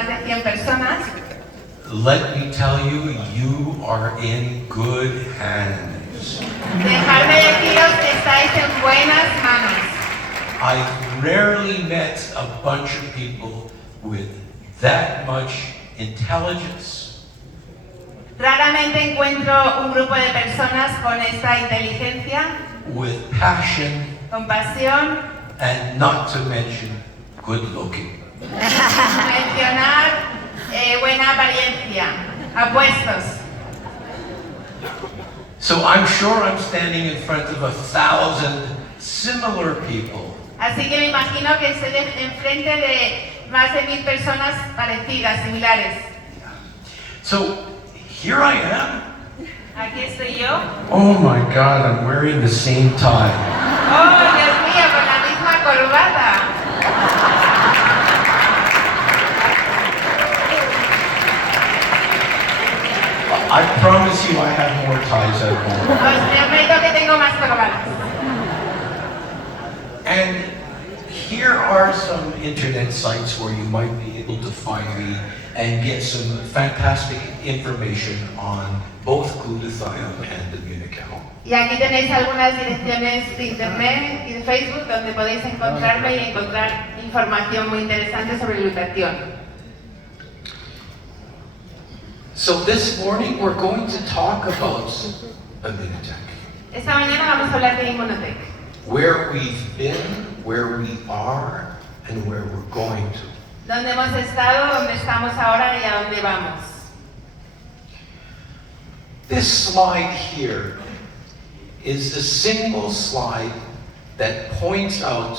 más de 100 personas. Let me tell you, you are in good hands. Dejadme deciros que estáis en buenas manos. I've rarely met a bunch of people with that much intelligence, Raramente encuentro un grupo de personas con esta inteligencia, with passion, con pasión, and not to mention good looking. mencionar buena apariencia, apuestos. So I'm sure I'm standing in front of 1,000 similar people. Así que me imagino que estoy enfrente de más de 1000 personas parecidas, similares. So here I am. Aquí estoy yo. Oh my God, I'm wearing the same tie. ¡Oh, Dios mío, con la misma corbata! I promise you I have more ties at home. Os prometo que tengo más corbatas. And here are some internet sites where you might be able to find me and get some fantastic information on both glutathione and immunocal. Y aquí tenéis algunas direcciones de internet y de Facebook donde podéis encontrarme y encontrar información muy interesante sobre glutatión. So this morning we're going to talk about Immunotech. Esta mañana vamos a hablar de Immunotech. Where we've been, where we are, and where we're going to. Dónde hemos estado, dónde estamos ahora y a dónde vamos. This slide here is the single slide that points out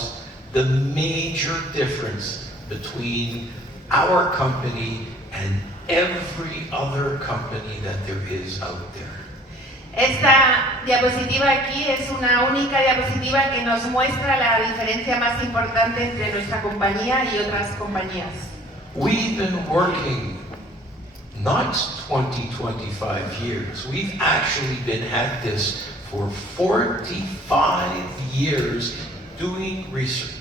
the major difference between our company and every other company that there is out there. Esta diapositiva aquí es una única diapositiva que nos muestra la diferencia más importante entre nuestra compañía y otras compañías. We've been working not 20, 25 years. We've actually been at this for 45 years doing research.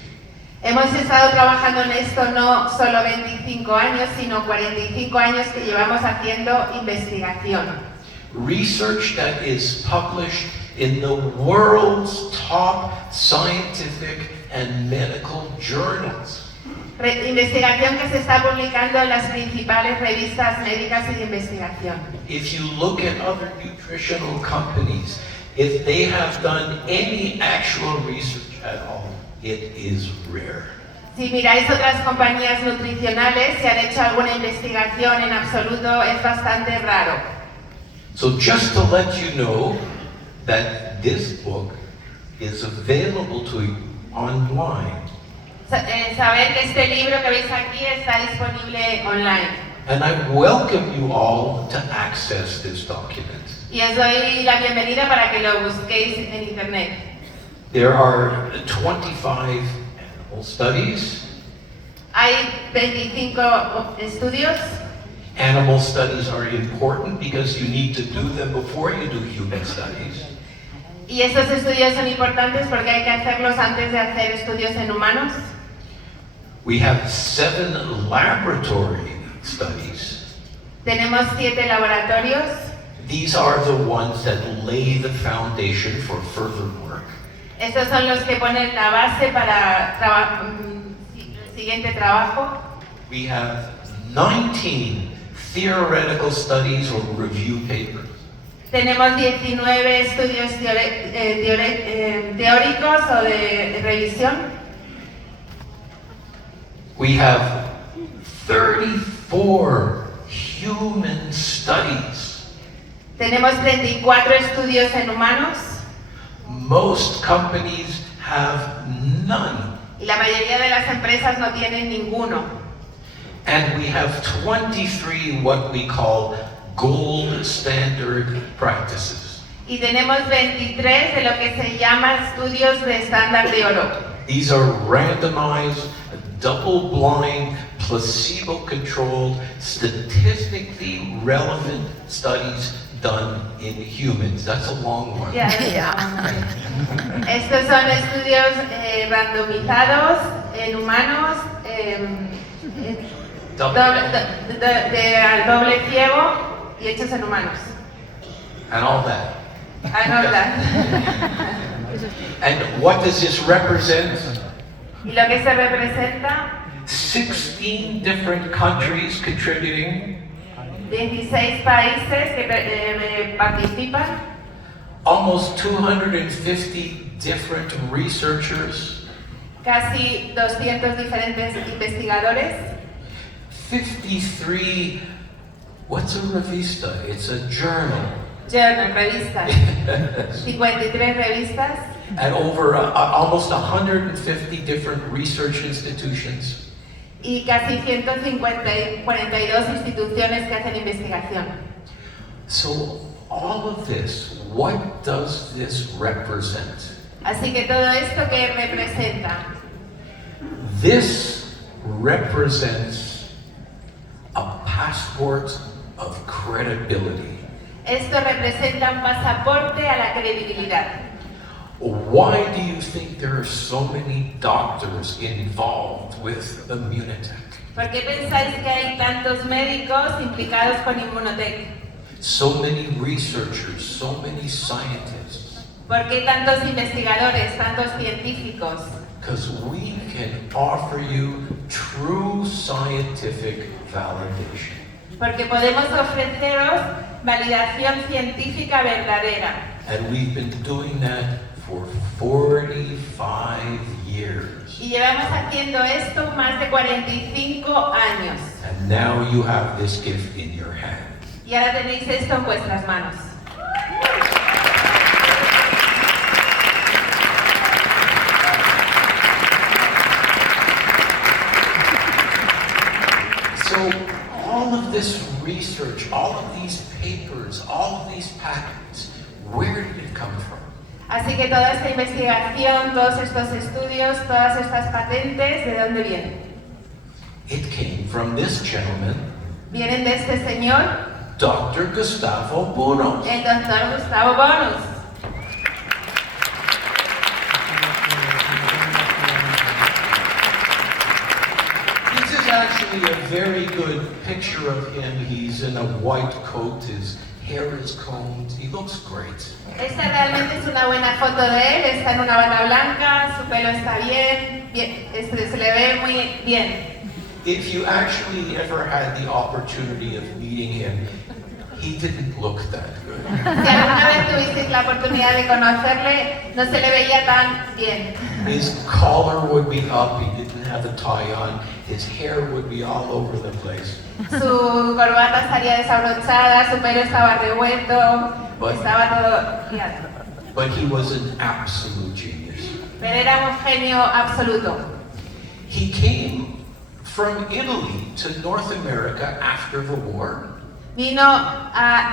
Hemos estado trabajando en esto no solo 25 años, sino 45 años que llevamos haciendo investigación. Research that is published in the world's top scientific and medical journals. Investigación que se está publicando en las principales revistas médicas y de investigación. If you look at other nutritional companies, if they have done any actual research at all, it is rare. Si miráis otras compañías nutricionales, si han hecho alguna investigación en absoluto, es bastante raro. So just to let you know that this book is available to you online. Saber que este libro que veis aquí está disponible online. And I welcome you all to access this document. Y os doy la bienvenida para que lo busquéis en internet. There are 25 animal studies. Hay 25 estudios. Animal studies are important because you need to do them before you do human studies. Y estos estudios son importantes porque hay que hacerlos antes de hacer estudios en humanos. We have 7 laboratory studies. Tenemos 7 laboratorios. These are the ones that lay the foundation for further work. Estos son los que ponen la base para el siguiente trabajo. We have 19 theoretical studies or review papers. Tenemos 19 estudios teóricos o de revisión. We have 34 human studies. Tenemos 34 estudios en humanos. Most companies have none. Y la mayoría de las empresas no tienen ninguno. And we have 23 what we call gold standard practices. Y tenemos 23 de lo que se llama estudios de estándar de oro. These are randomized, double-blind, placebo-controlled, statistically relevant studies done in humans. That's a long one. Yeah. Estos son estudios randomizados en humanos, doble ciego y hechos en humanos. And all that. And all that. And what does this represent? Y lo que se representa, 16 different countries contributing, 16 países que participan, almost 250 different researchers, casi 200 diferentes investigadores, 53, what's a revista? It's a journal. revistas, 53 revistas, And over almost 150 different research institutions. y casi 142 instituciones que hacen investigación. So all of this, what does this represent? Así que todo esto que representa, This represents a passport of credibility. esto representa un pasaporte a la credibilidad. Why do you think there are so many doctors involved with Immunotech? ¿Por qué pensáis que hay tantos médicos implicados con Immunotech? So many researchers, so many scientists. ¿Por qué tantos investigadores, tantos científicos? Because we can offer you true scientific validation. Porque podemos ofreceros validación científica verdadera. And we've been doing that for 45 years. Y llevamos haciendo esto más de 45 años. And now you have this gift in your hand. Y ahora tenéis esto en vuestras manos. So all of this research, all of these papers, all of these patents, where did it come from? Así que toda esta investigación, todos estos estudios, todas estas patentes, ¿de dónde vienen? It came from this gentleman, Vienen de este señor, Dr. Gustavo Buono. el doctor Gustavo Bonus. This is actually a very good picture of him. He's in a white coat, his hair is combed, he looks great. Esta realmente es una buena foto de él, está en una bata blanca, su pelo está bien, se le ve muy bien. If you actually ever had the opportunity of meeting him, he didn't look that good. Si alguna vez tuvisteis la oportunidad de conocerle, no se le veía tan bien. His collar would be up, he didn't have a tie on, his hair would be all over the place. Su corbata estaría desabrochada, su pelo estaba revuelto, estaba todo liado. But he was an absolute genius. Pero era un genio absoluto. He came from Italy to North America after the war Vino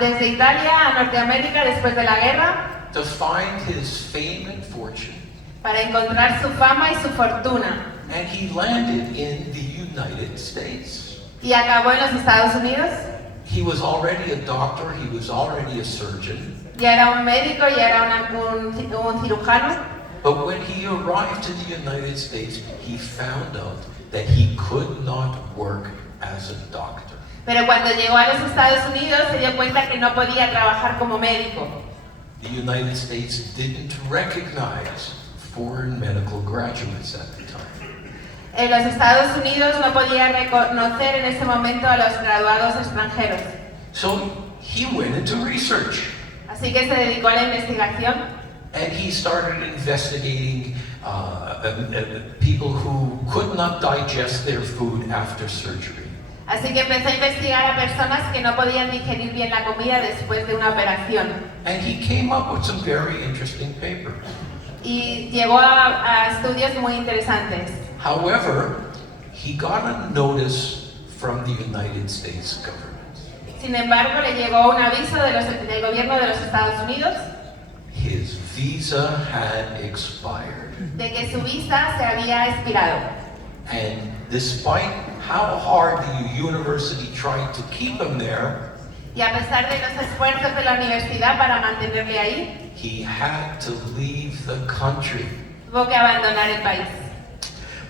desde Italia a Norteamérica después de la guerra to find his fame and fortune, para encontrar su fama y su fortuna. and he landed in the United States. Y acabó en los Estados Unidos. He was already a doctor, he was already a surgeon, Ya era un médico, ya era un cirujano. but when he arrived to the United States, he found out that he could not work as a doctor. Pero cuando llegó a los Estados Unidos se dio cuenta que no podía trabajar como médico. The United States didn't recognize foreign medical graduates at the time. En los Estados Unidos no podía reconocer en ese momento a los graduados extranjeros. So he went into research Así que se dedicó a la investigación and he started investigating people who could not digest their food after surgery. Así que empezó a investigar a personas que no podían digerir bien la comida después de una operación. And he came up with some very interesting papers. Y llegó a estudios muy interesantes. However, he got a notice from the United States government. Sin embargo, le llegó un aviso del gobierno de los Estados Unidos His visa had expired. de que su visa se había expirado. And despite how hard the university tried to keep him there, Y a pesar de los esfuerzos de la universidad para mantenerle ahí, he had to leave the country. tuvo que abandonar el país.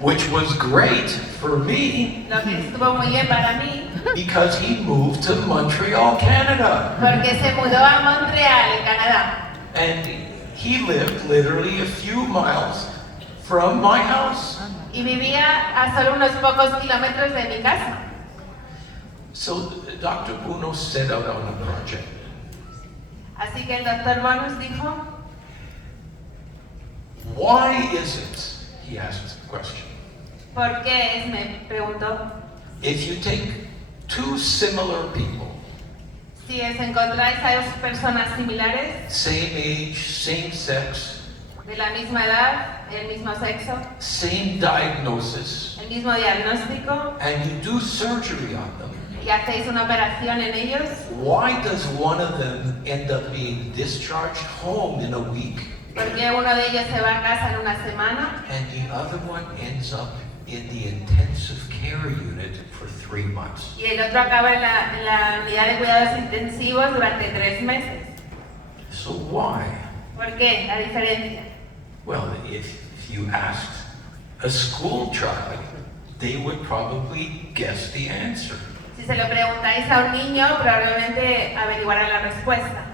which was great for me lo que estuvo muy bien para mí, because he moved to Montreal, Canada. porque se mudó a Montreal, Canadá. And he lived literally a few miles from my house. Y vivía a solo unos pocos kilómetros de mi casa. So Dr. Bruno set out on a project. Así que el doctor Bonus dijo, Why is it, he asked the question, ¿por qué es? Me preguntó. if you take two similar people, Si es encontráis a dos personas similares, same age, same sex, de la misma edad, el mismo sexo, same diagnosis, el mismo diagnóstico, and you do surgery on them, y hacéis una operación en ellos, why does one of them end up being discharged home in a week ¿por qué uno de ellos se va a casa en una semana and the other one ends up in the intensive care unit for 3 months? y el otro acaba en la unidad de cuidados intensivos durante 3 meses? So why? ¿Por qué? La diferencia. Well, if you asked a school child, they would probably guess the answer. Si se lo preguntáis a un niño, probablemente averiguará la respuesta.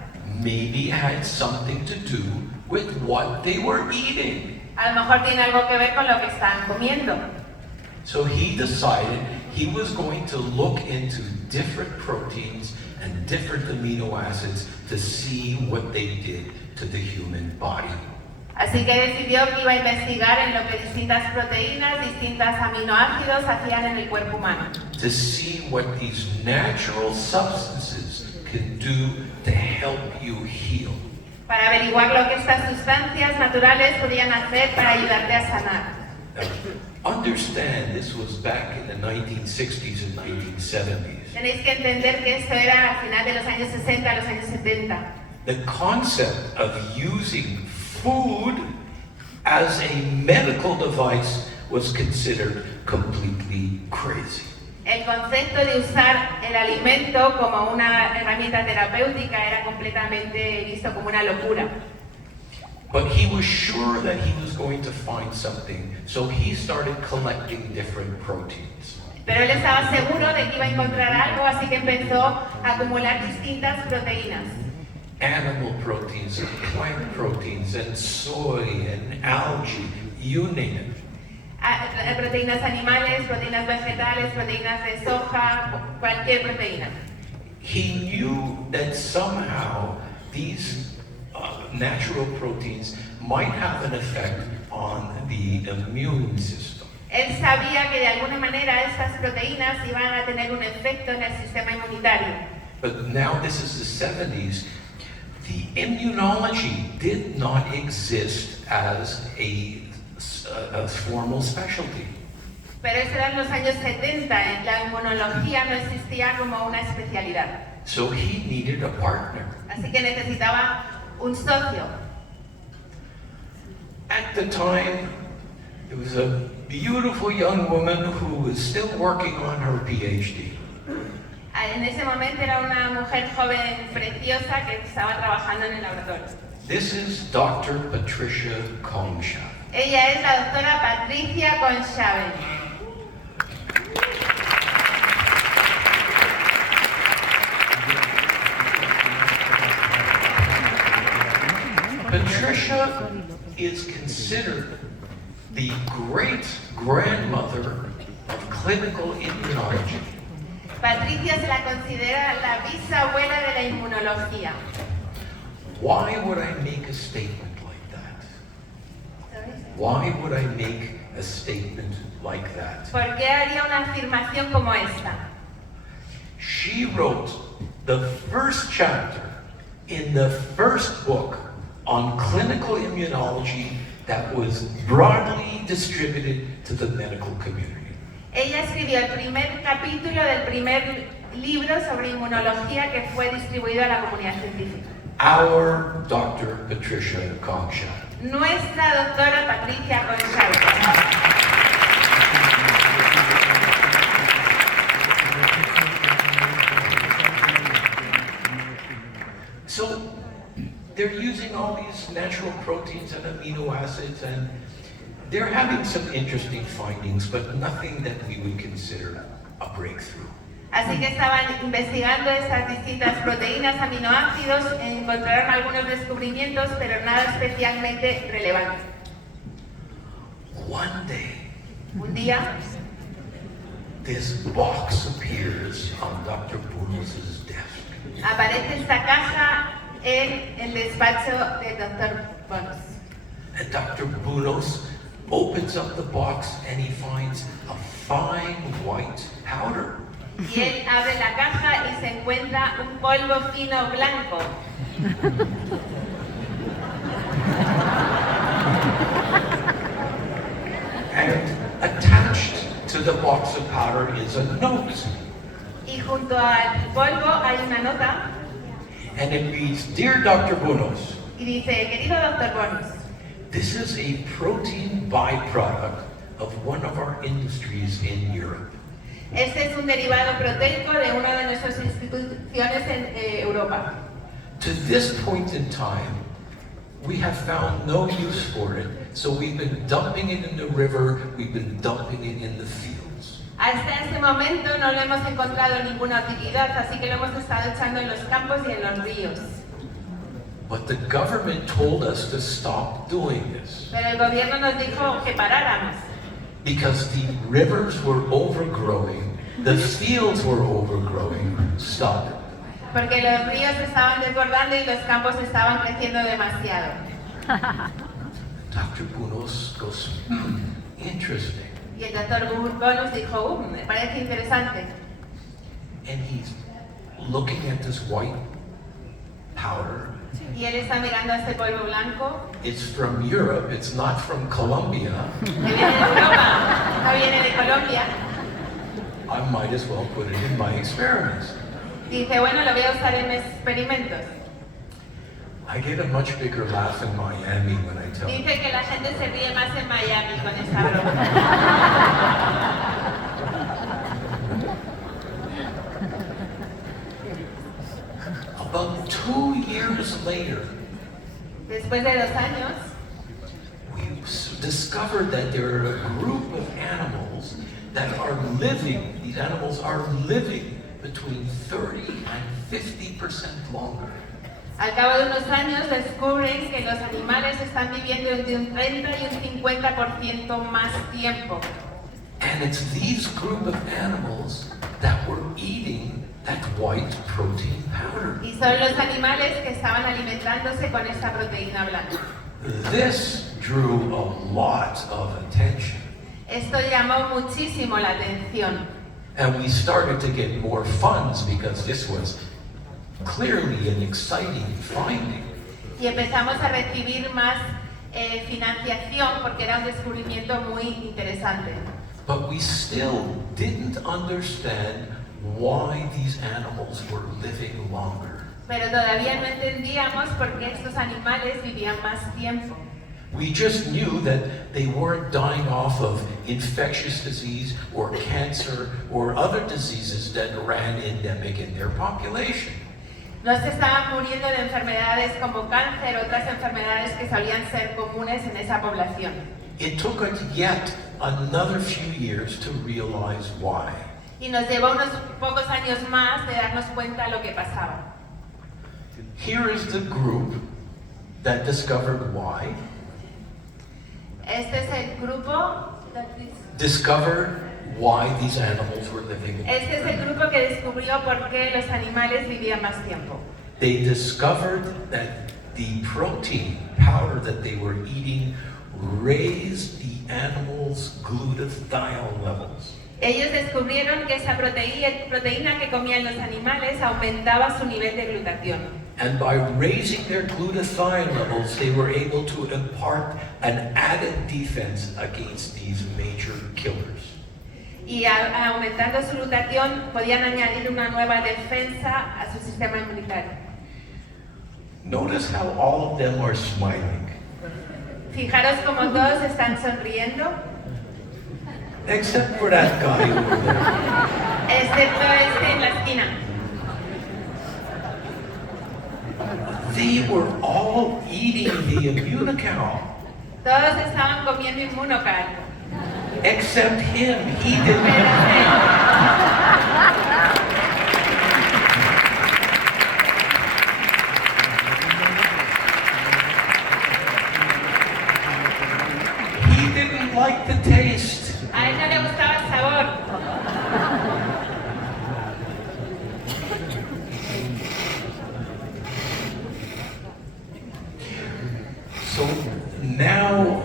Maybe it had something to do with what they were eating. A lo mejor tiene algo que ver con lo que están comiendo. So he decided he was going to look into different proteins and different amino acids to see what they did to the human body. Así que decidió que iba a investigar en lo que distintas proteínas, distintos aminoácidos hacían en el cuerpo humano. To see what these natural substances can do to help you heal. Para averiguar lo que estas sustancias naturales podían hacer para ayudarte a sanar. Now, understand this was back in the 1960s and 1970s. Tenéis que entender que esto era al final de los años 60 a los años 70. The concept of using food as a medical device was considered completely crazy. El concepto de usar el alimento como una herramienta terapéutica era completamente visto como una locura. But he was sure that he was going to find something, so he started collecting different proteins. Pero él estaba seguro de que iba a encontrar algo, así que empezó a acumular distintas proteínas. Animal proteins and plant proteins and soy and algae, you name it. Proteínas animales, proteínas vegetales, proteínas de soja, cualquier proteína. He knew that somehow these natural proteins might have an effect on the immune system. Él sabía que de alguna manera estas proteínas iban a tener un efecto en el sistema inmunitario. But now this is the 70s. The immunology did not exist as a formal specialty. Pero eso eran los años 70, la inmunología no existía como una especialidad. So he needed a partner. Así que necesitaba un socio. At the time, there was a beautiful young woman who was still working on her PhD. En ese momento era una mujer joven preciosa que estaba trabajando en el laboratorio. This is Dr. Patricia Kongsha. Ella es la doctora Patricia Conshaven. Patricia is considered the great-grandmother of clinical immunology. Patricia se la considera la bisabuela de la inmunología. Why would I make a statement like that? Why would I make a statement like that? ¿Por qué haría una afirmación como esta? She wrote the first chapter in the first book on clinical immunology that was broadly distributed to the medical community. Ella escribió el primer capítulo del primer libro sobre inmunología que fue distribuido a la comunidad científica. Our Dr. Patricia Kongsha. Nuestra doctora Patricia Conshaven. So they're using all these natural proteins and amino acids, and they're having some interesting findings, but nothing that we would consider a breakthrough. Así que estaban investigando estas distintas proteínas, aminoácidos, encontraron algunos descubrimientos, pero nada especialmente relevante. One day, Un día, this box appears on Dr. Bunos' desk. aparece esta caja en el despacho del Dr. Bonos. And Dr. Bunos opens up the box and he finds a fine white powder. Y él abre la caja y se encuentra un polvo fino blanco. And attached to the box of powder is a note. Y junto al polvo hay una nota And it reads, Dear Dr. Bunos, y dice, querido Dr. Bonos, this is a protein byproduct of one of our industries in Europe. este es un derivado proteico de una de nuestras instituciones en Europa. To this point in time, we have found no use for it, so we've been dumping it in the river, we've been dumping it in the fields. Hasta este momento no le hemos encontrado ninguna utilidad, así que lo hemos estado echando en los campos y en los ríos. But the government told us to stop doing this Pero el gobierno nos dijo que paráramos, because the rivers were overgrowing, the fields were overgrowing. Stop it. porque los ríos se estaban desbordando y los campos estaban creciendo demasiado. Dr. Bunos goes, interesting. Y el doctor Bonos dijo, me parece interesante. And he's looking at this white powder. Y él está mirando a este polvo blanco, It's from Europe, it's not from Colombia. que viene de Europa, no viene de Colombia. I might as well put it in my experiments. Dice, bueno, lo voy a usar en mis experimentos. I get a much bigger laugh in Miami when I tell Dice them. que la gente se ríe más en Miami con esta broma. About 2 years later, Después de 2 años, we discovered that there are a group of animals that are living, these animals are living between 30 and 50% longer. al cabo de unos años descubren que los animales están viviendo entre un 30 y un 50% más tiempo. And it's these group of animals that were eating that white protein powder. Y son los animales que estaban alimentándose con esta proteína blanca. This drew a lot of attention. Esto llamó muchísimo la atención. And we started to get more funds because this was clearly an exciting finding. Y empezamos a recibir más financiación porque era un descubrimiento muy interesante. But we still didn't understand why these animals were living longer. Pero todavía no entendíamos por qué estos animales vivían más tiempo. We just knew that they weren't dying off of infectious disease or cancer or other diseases that ran endemic in their population. No se estaban muriendo de enfermedades como cáncer, otras enfermedades que solían ser comunes en esa población. It took us yet another few years to realize why. Y nos llevó unos pocos años más de darnos cuenta de lo que pasaba. Here is the group that discovered why, Este es el grupo, discovered why these animals were living. este es el grupo que descubrió por qué los animales vivían más tiempo. They discovered that the protein powder that they were eating raised the animals' glutathione levels. Ellos descubrieron que esa proteína que comían los animales aumentaba su nivel de glutatión. And by raising their glutathione levels, they were able to impart an added defense against these major killers. Y aumentando su glutatión podían añadir una nueva defensa a su sistema inmunitario. Notice how all of them are smiling, Fijaros como todos están sonriendo, except for that guy over there. excepto este en la esquina. They were all eating the Immunocal. Todos estaban comiendo Immunofest. Except him. He didn't. He didn't like the taste. A él no le gustaba el sabor. So now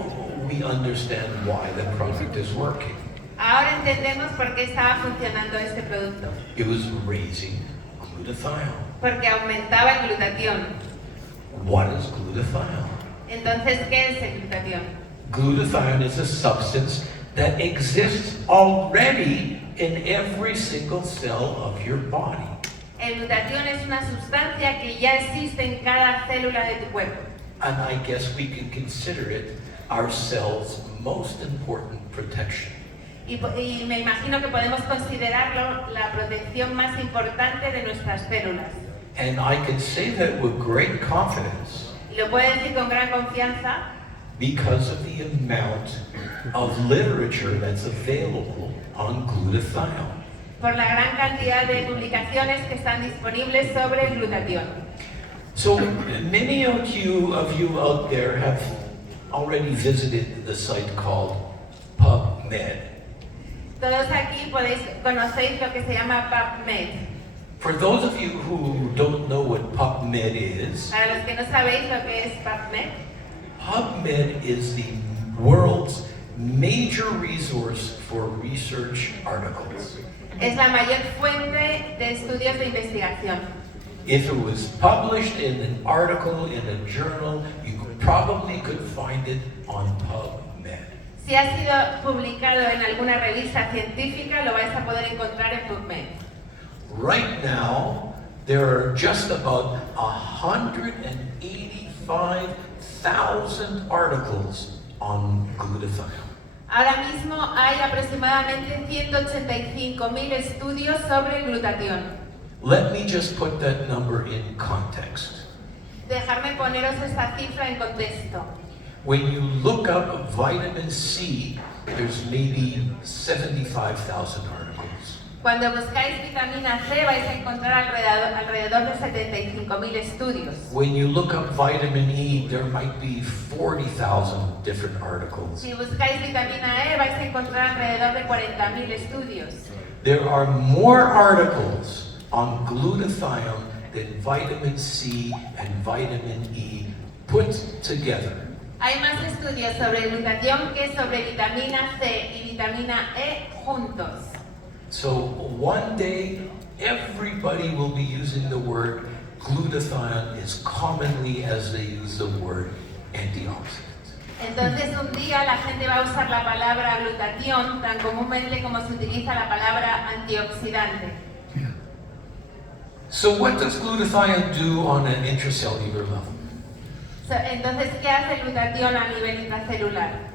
we understand why the product is working. Ahora entendemos por qué estaba funcionando este producto. It was raising glutathione. Porque aumentaba el glutatión. What is glutathione? Entonces, ¿qué es el glutatión? Glutathione is a substance that exists already in every single cell of your body. El glutatión es una sustancia que ya existe en cada célula de tu cuerpo. And I guess we can consider it our cell's most important protection. Y me imagino que podemos considerarlo la protección más importante de nuestras células. And I can say that with great confidence Y lo puedo decir con gran confianza because of the amount of literature that's available on glutathione. por la gran cantidad de publicaciones que están disponibles sobre el glutatión. So many of you out there have already visited the site called PubMed. Todos aquí conocéis lo que se llama PubMed. For those of you who don't know what PubMed is, Para los que no sabéis lo que es PubMed, PubMed is the world's major resource for research articles. es la mayor fuente de estudios de investigación. If it was published in an article in a journal, you probably could find it on PubMed. Si ha sido publicado en alguna revista científica, lo vais a poder encontrar en PubMed. Right now, there are just about 185,000 articles on glutathione. Ahora mismo hay aproximadamente 185.000 estudios sobre el glutatión. Let me just put that number in context. Dejadme poneros esta cifra en contexto. When you look up vitamin C, there's maybe 75,000 articles. Cuando buscáis vitamina C vais a encontrar alrededor de 75.000 estudios. When you look up vitamin E, there might be 40,000 different articles. Si buscáis vitamina E vais a encontrar alrededor de 40.000 estudios. There are more articles on glutathione than vitamin C and vitamin E put together. Hay más estudios sobre glutatión que sobre vitamina C y vitamina E juntos. So one day, everybody will be using the word glutathione as commonly as they use the word antioxidant. Entonces un día la gente va a usar la palabra glutatión tan comúnmente como se utiliza la palabra antioxidante. So what does glutathione do on an intracellular level? Entonces, ¿qué hace el glutatión a nivel intracelular?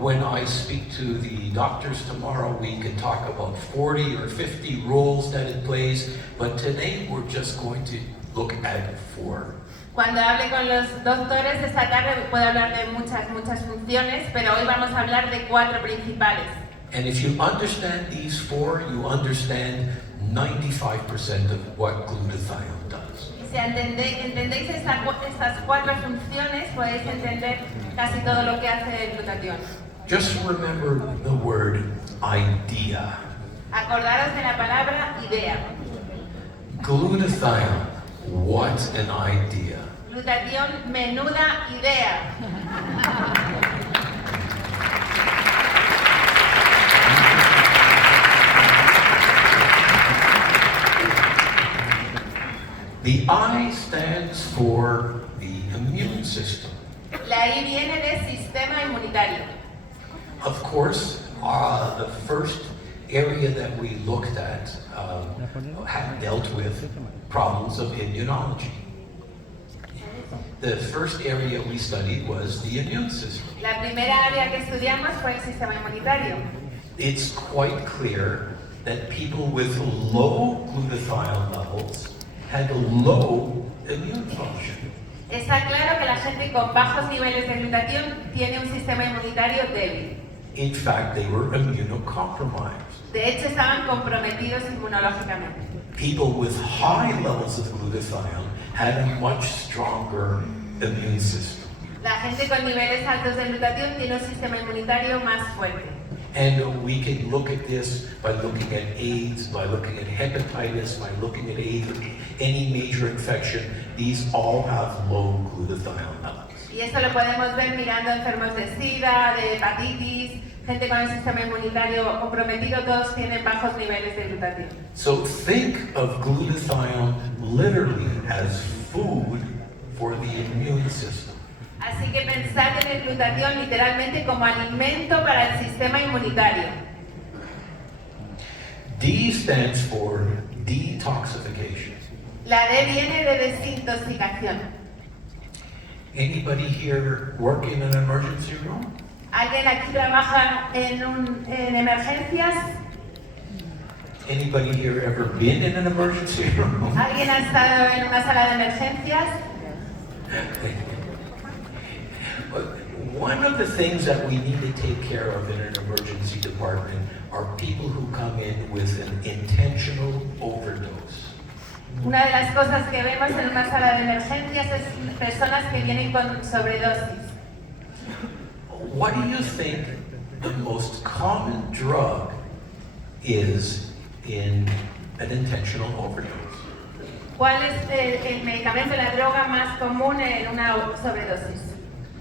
When I speak to the doctors tomorrow, we can talk about 40 or 50 roles that it plays, but today we're just going to look at 4. Cuando hable con los doctores esta tarde puedo hablar de muchas funciones, pero hoy vamos a hablar de 4 principales. And if you understand these 4, you understand 95% of what glutathione does. Si entendéis estas 4 funciones, podéis entender casi todo lo que hace el glutatión. Just remember the word idea. Acordaros de la palabra idea. Glutathione, what an idea. Glutatión, menuda idea. The I stands for the immune system. La I viene del sistema inmunitario. Of course, the first area that we looked at had dealt with problems of immunology. The first area we studied was the immune system. La primera área que estudiamos fue el sistema inmunitario. It's quite clear that people with low glutathione levels had a low immune function. Está claro que la gente con bajos niveles de glutatión tiene un sistema inmunitario débil. In fact, they were immunocompromised. De hecho, estaban comprometidos inmunológicamente. People with high levels of glutathione had a much stronger immune system. La gente con niveles altos de glutatión tiene un sistema inmunitario más fuerte. And we can look at this by looking at AIDS, by looking at hepatitis, by looking at AIDS, any major infection. These all have low glutathione levels. Y esto lo podemos ver mirando enfermos de SIDA, de hepatitis, gente con el sistema inmunitario comprometido, todos tienen bajos niveles de glutatión. So think of glutathione literally as food for the immune system. Así que pensad en el glutatión literalmente como alimento para el sistema inmunitario. D stands for detoxification. La D viene de desintoxicación. Anybody here work in an emergency room? ¿Alguien aquí trabaja en emergencias? Anybody here ever been in an emergency room? ¿Alguien ha estado en una sala de emergencias? One of the things that we need to take care of in an emergency department are people who come in with an intentional overdose. Una de las cosas que vemos en una sala de emergencias es personas que vienen con sobredosis. What do you think the most common drug is in an intentional overdose? ¿Cuál es el medicamento, la droga más común en una sobredosis?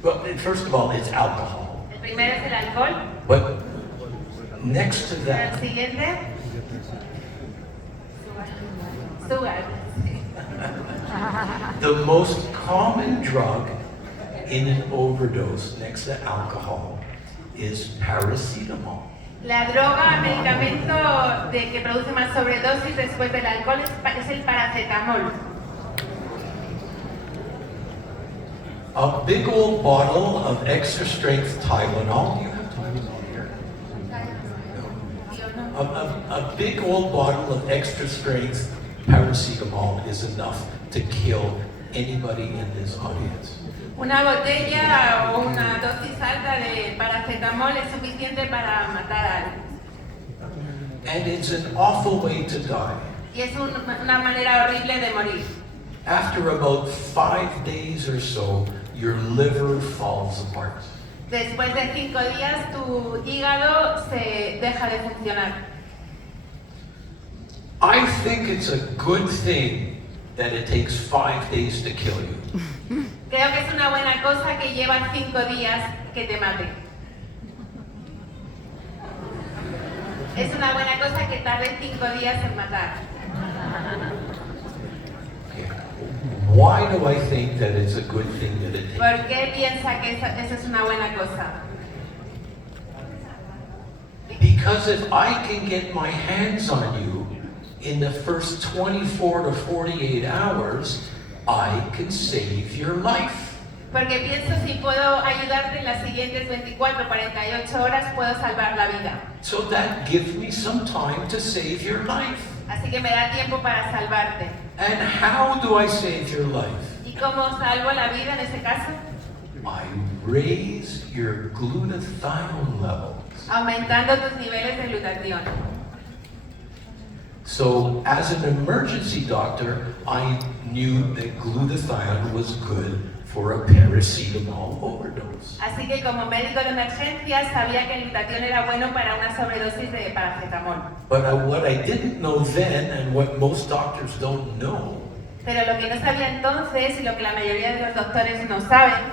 Well, first of all, it's alcohol. El primero es el alcohol. But next to El that, siguiente, azúcar. the most common drug in an overdose next to alcohol is paracetamol. La droga, medicamento que produce más sobredosis después del alcohol es el paracetamol. A big old bottle of extra strength Tylenol. A big old bottle of extra strength paracetamol is enough to kill anybody in this audience. Una botella o una dosis alta de paracetamol es suficiente para matar a alguien. And it's an awful way to die. Y es una manera horrible de morir. After about 5 days or so, your liver falls apart. Después de 5 días, tu hígado se deja de funcionar. I think it's a good thing that it takes 5 days to kill you. Creo que es una buena cosa que lleva 5 días que te mate. Es una buena cosa que tarde 5 días en matar. Why do I think that it's a good thing that it takes? ¿Por qué piensa que eso es una buena cosa? Because if I can get my hands on you in the first 24 to 48 hours, I can save your life. Porque pienso si puedo ayudarte en las siguientes 24, 48 horas, puedo salvar la vida. So that gives me some time to save your life. Así que me da tiempo para salvarte. And how do I save your life? ¿Y cómo salvo la vida en ese caso? I raise your glutathione levels. Aumentando tus niveles de glutatión. So as an emergency doctor, I knew that glutathione was good for a paracetamol overdose. Así que como médico de emergencias sabía que el glutatión era bueno para una sobredosis de paracetamol. But what I didn't know then, and what most doctors don't know, Pero lo que no sabía entonces y lo que la mayoría de los doctores no saben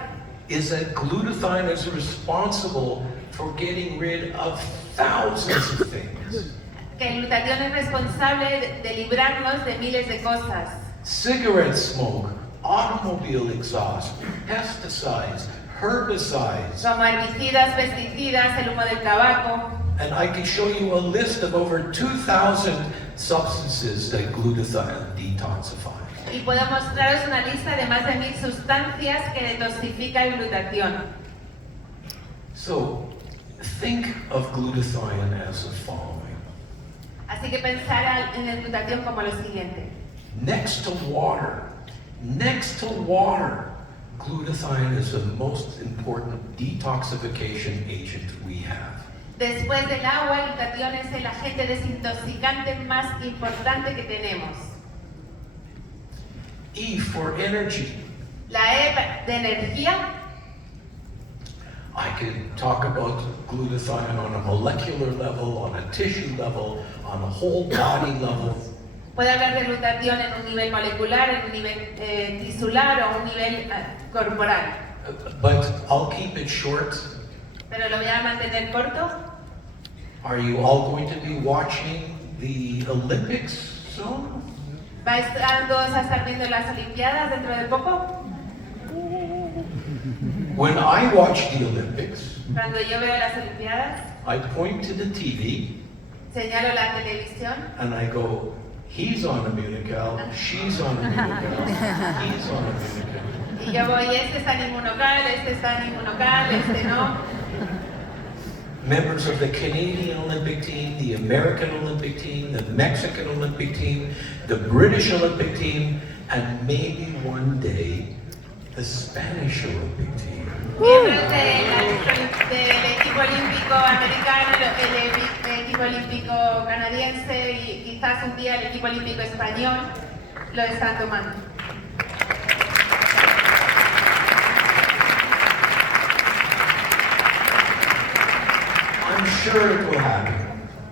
is that glutathione is responsible for getting rid of thousands of things. que el glutatión es responsable de librarnos de miles de cosas. Cigarette smoke, automobile exhaust, pesticides, herbicides. Como herbicidas, pesticidas, el humo del tabaco. And I can show you a list of over 2,000 substances that glutathione detoxifies. Y puedo mostraros una lista de más de 1000 sustancias que detoxifica el glutatión. So, think of glutathione as the following. Así que pensar en el glutatión como lo siguiente. Next to water, glutathione is the most important detoxification agent we have. Después del agua, el glutatión es el agente desintoxicante más importante que tenemos. E for energy. La E de energía. I can talk about glutathione on a molecular level, on a tissue level, on a whole body level. Puede hablar de glutatión en un nivel molecular, en un nivel tisular o un nivel corporal. But I'll keep it short. Pero lo voy a mantener corto. Are you all going to be watching the Olympics soon? ¿Vais todos a estar viendo las Olimpiadas dentro de poco? When I watch the Olympics, Cuando yo veo las Olimpiadas, I point to the TV señalo la televisión and I go, he's on Immunical, she's on Immunical, he's on Immunical. y yo voy, este está en Inmunocal, este está en Inmunocal, este no. Members of the Canadian Olympic team, the American Olympic team, the Mexican Olympic team, the British Olympic team, and maybe one day, the Spanish Olympic team. Miembros del equipo olímpico americano, el equipo olímpico canadiense y quizás un día el equipo olímpico español lo están tomando. I'm sure it will happen.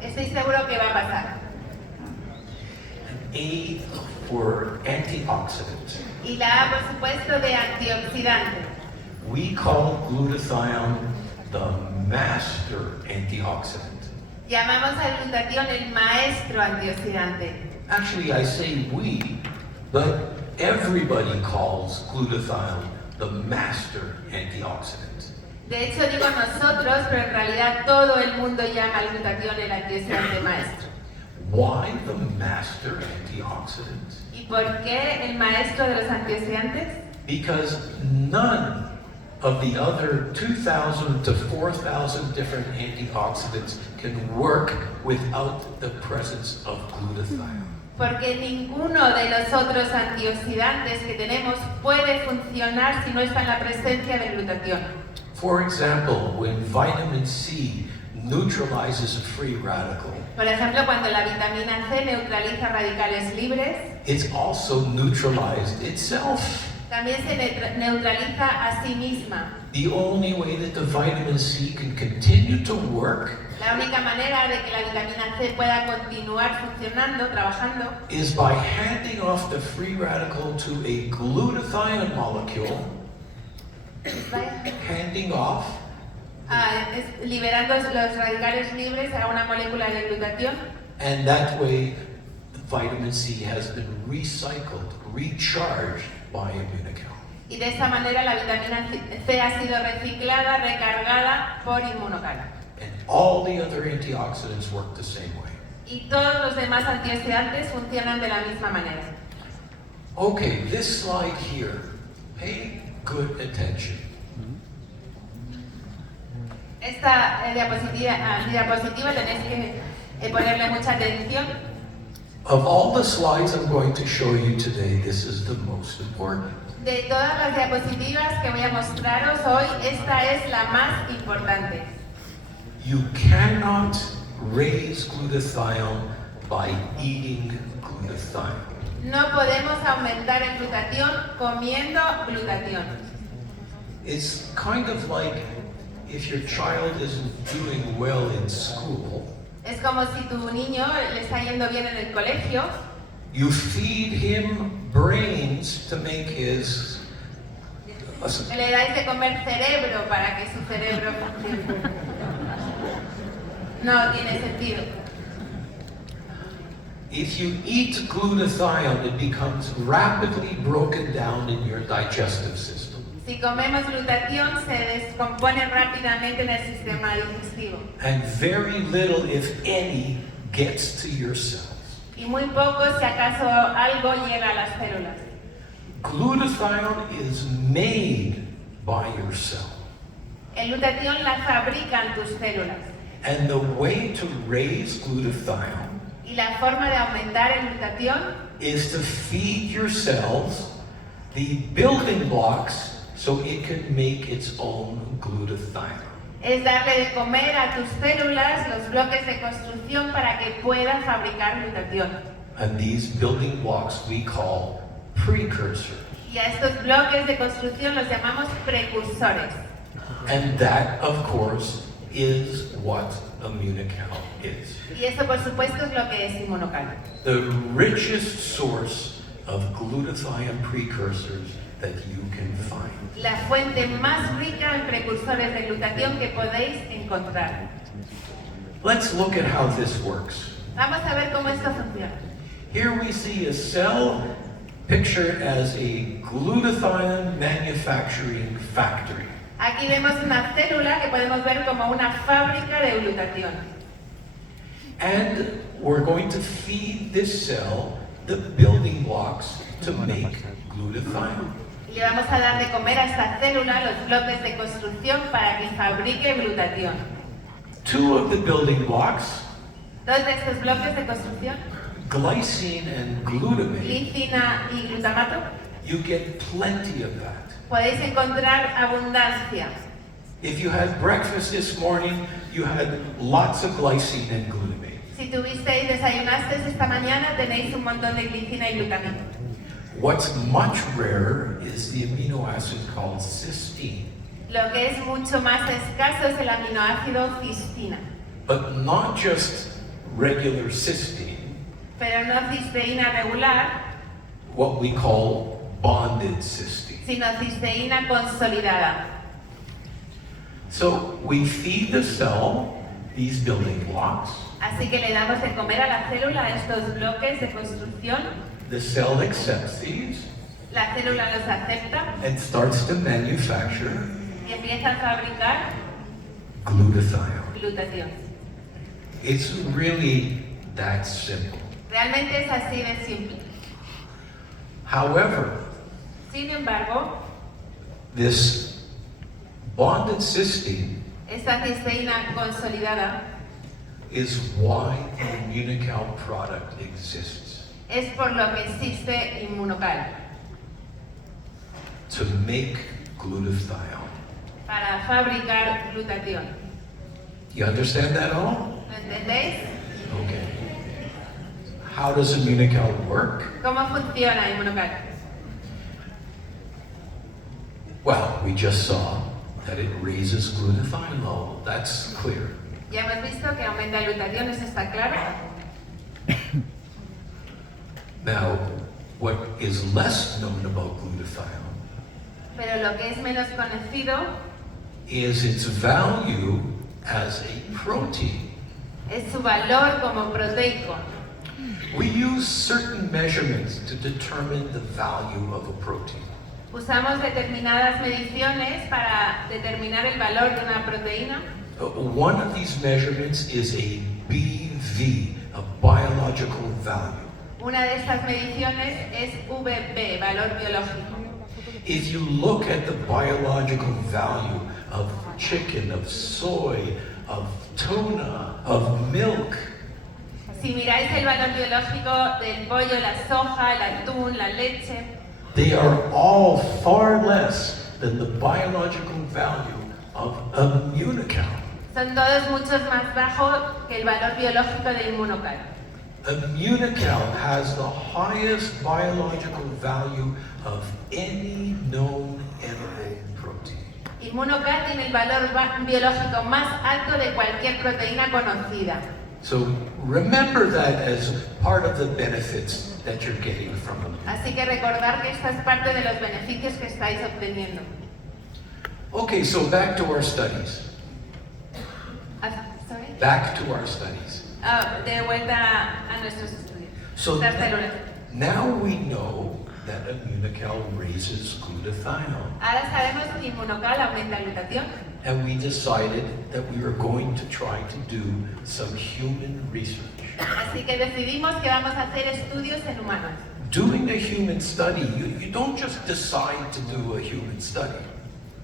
Estoy seguro que va a pasar. A for antioxidant. Y la A, por supuesto, de antioxidante. We call glutathione the master antioxidant. Llamamos al glutatión el maestro antioxidante. Actually, I say we, but everybody calls glutathione the master antioxidant. De hecho, digo nosotros, pero en realidad todo el mundo llama al glutatión el antioxidante maestro. Why the master antioxidant? ¿Y por qué el maestro de los antioxidantes? Because none of the other 2,000 to 4,000 different antioxidants can work without the presence of glutathione. Porque ninguno de los otros antioxidantes que tenemos puede funcionar si no está en la presencia del glutatión. For example, when vitamin C neutralizes a free radical, Por ejemplo, cuando la vitamina C neutraliza radicales libres, it's also neutralized itself. también se neutraliza a sí misma. The only way that the vitamin C can continue to work La única manera de que la vitamina C pueda continuar funcionando, trabajando, is by handing off the free radical to a glutathione molecule, handing off, liberando los radicales libres a una molécula de glutatión, and that way the vitamin C has been recycled, recharged by Immunical. y de esa manera la vitamina C ha sido reciclada, recargada por Immunocal. And all the other antioxidants work the same way. Y todos los demás antioxidantes funcionan de la misma manera. Okay, this slide here, pay good attention. Esta diapositiva tenéis que ponerle mucha atención. Of all the slides I'm going to show you today, this is the most important. De todas las diapositivas que voy a mostraros hoy, esta es la más importante. You cannot raise glutathione by eating glutathione. No podemos aumentar el glutatión comiendo glutatión. It's kind of like if your child isn't doing well in school, Es como si tu niño le está yendo bien en el colegio, you feed him brains to make his... le dais de comer cerebro para que su cerebro funcione. No tiene sentido. If you eat glutathione, it becomes rapidly broken down in your digestive system. Si comemos glutatión, se descompone rápidamente en el sistema digestivo. And very little, if any, gets to your cells. Y muy poco, si acaso algo, llega a las células. Glutathione is made by your cell. El glutatión la fabrican tus células. And the way to raise glutathione Y la forma de aumentar el glutatión is to feed your cells the building blocks so it can make its own glutathione. Es darle de comer a tus células los bloques de construcción para que puedan fabricar glutatión. And these building blocks we call precursors. Y a estos bloques de construcción los llamamos precursores. And that, of course, is what Immunocal is. Y eso, por supuesto, es lo que es Immunocal. The richest source of glutathione precursors that you can find. La fuente más rica en precursores de glutatión que podéis encontrar. Let's look at how this works. Vamos a ver cómo esto funciona. Here we see a cell pictured as a glutathione manufacturing factory. Aquí vemos una célula que podemos ver como una fábrica de glutatión. And we're going to feed this cell the building blocks to make glutathione. Y le vamos a dar de comer a esta célula los bloques de construcción para que fabrique glutatión. Two of the building blocks, Dos de estos bloques de construcción, glycine and glutamate, glicina y glutamato, you get plenty of that. podéis encontrar abundancia. If you had breakfast this morning, you had lots of glycine and glutamate. Si desayunasteis esta mañana, tenéis un montón de glicina y glutamina. What's much rarer is the amino acid called cysteine. Lo que es mucho más escaso es el aminoácido cistina. But not just regular cysteine, Pero no cisteína regular, what we call bonded cysteine. sino cisteína consolidada. So we feed the cell these building blocks. Así que le damos de comer a la célula estos bloques de construcción. The cell accepts these La célula los acepta and starts to manufacture y empieza a fabricar glutathione. glutatión. It's really that simple. Realmente es así de simple. However, Sin embargo, this bonded cysteine esta cisteína consolidada is why the Immunocal product exists, es por lo que existe Immunocal, to make glutathione. para fabricar glutatión. You understand that all? ¿Lo entendéis? Okay. How does Immunocal work? ¿Cómo funciona Immunocal? Well, we just saw that it raises glutathione level. That's clear. Ya hemos visto que aumenta glutatión, ¿eso está claro? Now, what is less known about glutathione Pero lo que es menos conocido is its value as a protein. es su valor como proteico. We use certain measurements to determine the value of a protein. Usamos determinadas mediciones para determinar el valor de una proteína. One of these measurements is a BV, a biological value. Una de estas mediciones es VB, valor biológico. If you look at the biological value of chicken, of soy, of tuna, of milk, Si miráis el valor biológico del pollo, la soja, el atún, la leche, they are all far less than the biological value of Immunocal. son todos muchos más bajos que el valor biológico de Immunocal. Immunocal has the highest biological value of any known animal protein. Immunocal tiene el valor biológico más alto de cualquier proteína conocida. So remember that as part of the benefits that you're getting from them. Así que recordar que esta es parte de los beneficios que estáis obteniendo. Okay, so back to our studies. Sorry? Back to our studies. De vuelta a nuestros estudios. So Las células. now we know that Immunocal raises glutathione. Ahora sabemos que Immunocal aumenta glutatión. And we decided that we were going to try to do some human research. Así que decidimos que vamos a hacer estudios en humanos. Doing a human study, you don't just decide to do a human study.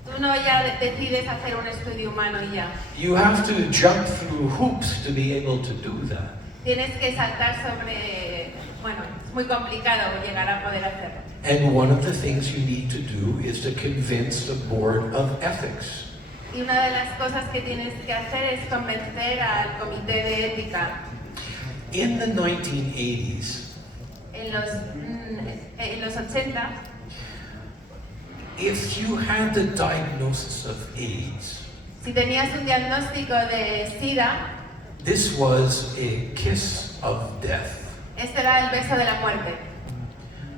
Tú no ya decides hacer un estudio humano y ya. You have to jump through hoops to be able to do that. Tienes que saltar sobre bueno, es muy complicado llegar a poder hacerlo. And one of the things you need to do is to convince the Board of Ethics. Y una de las cosas que tienes que hacer es convencer al comité de ética. In the 1980s, En los 80, if you had the diagnosis of AIDS, si tenías un diagnóstico de SIDA, this was a kiss of death. este era el beso de la muerte.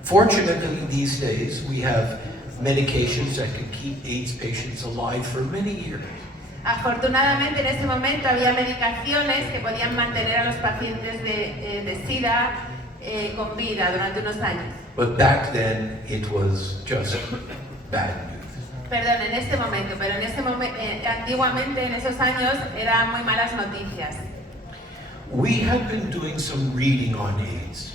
Fortunately, these days, we have medications that can keep AIDS patients alive for many years. Afortunadamente, en ese momento había medicaciones que podían mantener a los pacientes de SIDA con vida durante unos años. But back then, it was just bad news. Perdón, en este momento, pero antiguamente, en esos años, eran muy malas noticias. We have been doing some reading on AIDS,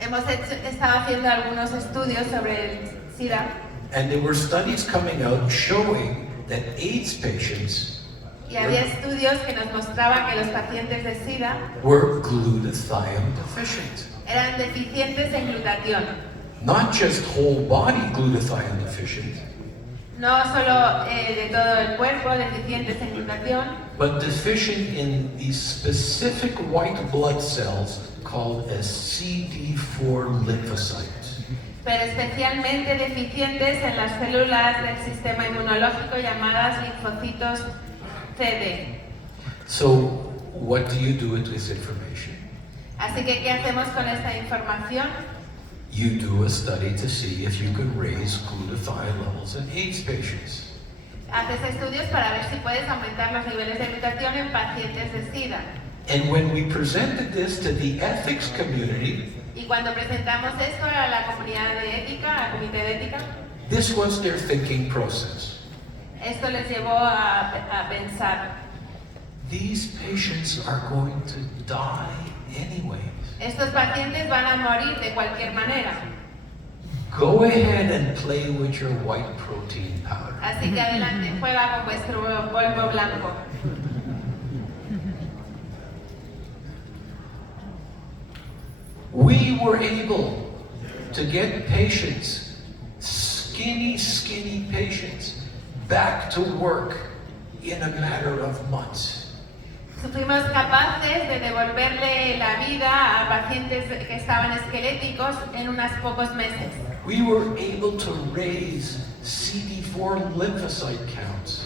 Hemos estado haciendo algunos estudios sobre el SIDA and there were studies coming out showing that AIDS patients y había estudios que nos mostraban que los pacientes de SIDA were glutathione deficient. eran deficientes en glutatión. Not just whole body glutathione deficient, No solo de todo el cuerpo, deficientes en glutatión, but deficient in these specific white blood cells called as CD4 lymphocytes. pero especialmente deficientes en las células del sistema inmunológico llamadas linfocitos CD. So, what do you do with this information? Así que, ¿qué hacemos con esta información? You do a study to see if you can raise glutathione levels in AIDS patients. Haces estudios para ver si puedes aumentar los niveles de glutatión en pacientes de SIDA. And when we presented this to the ethics community, Y cuando presentamos esto a la comunidad de ética, al comité de ética, this was their thinking process. esto les llevó a pensar, These patients are going to die anyway. estos pacientes van a morir de cualquier manera. Go ahead and play with your white protein powder. Así que adelante, juega con vuestro polvo blanco. We were able to get patients, skinny patients, back to work in a matter of months. Fuimos capaces de devolverle la vida a pacientes que estaban esqueléticos en unos pocos meses. We were able to raise CD4 lymphocyte counts.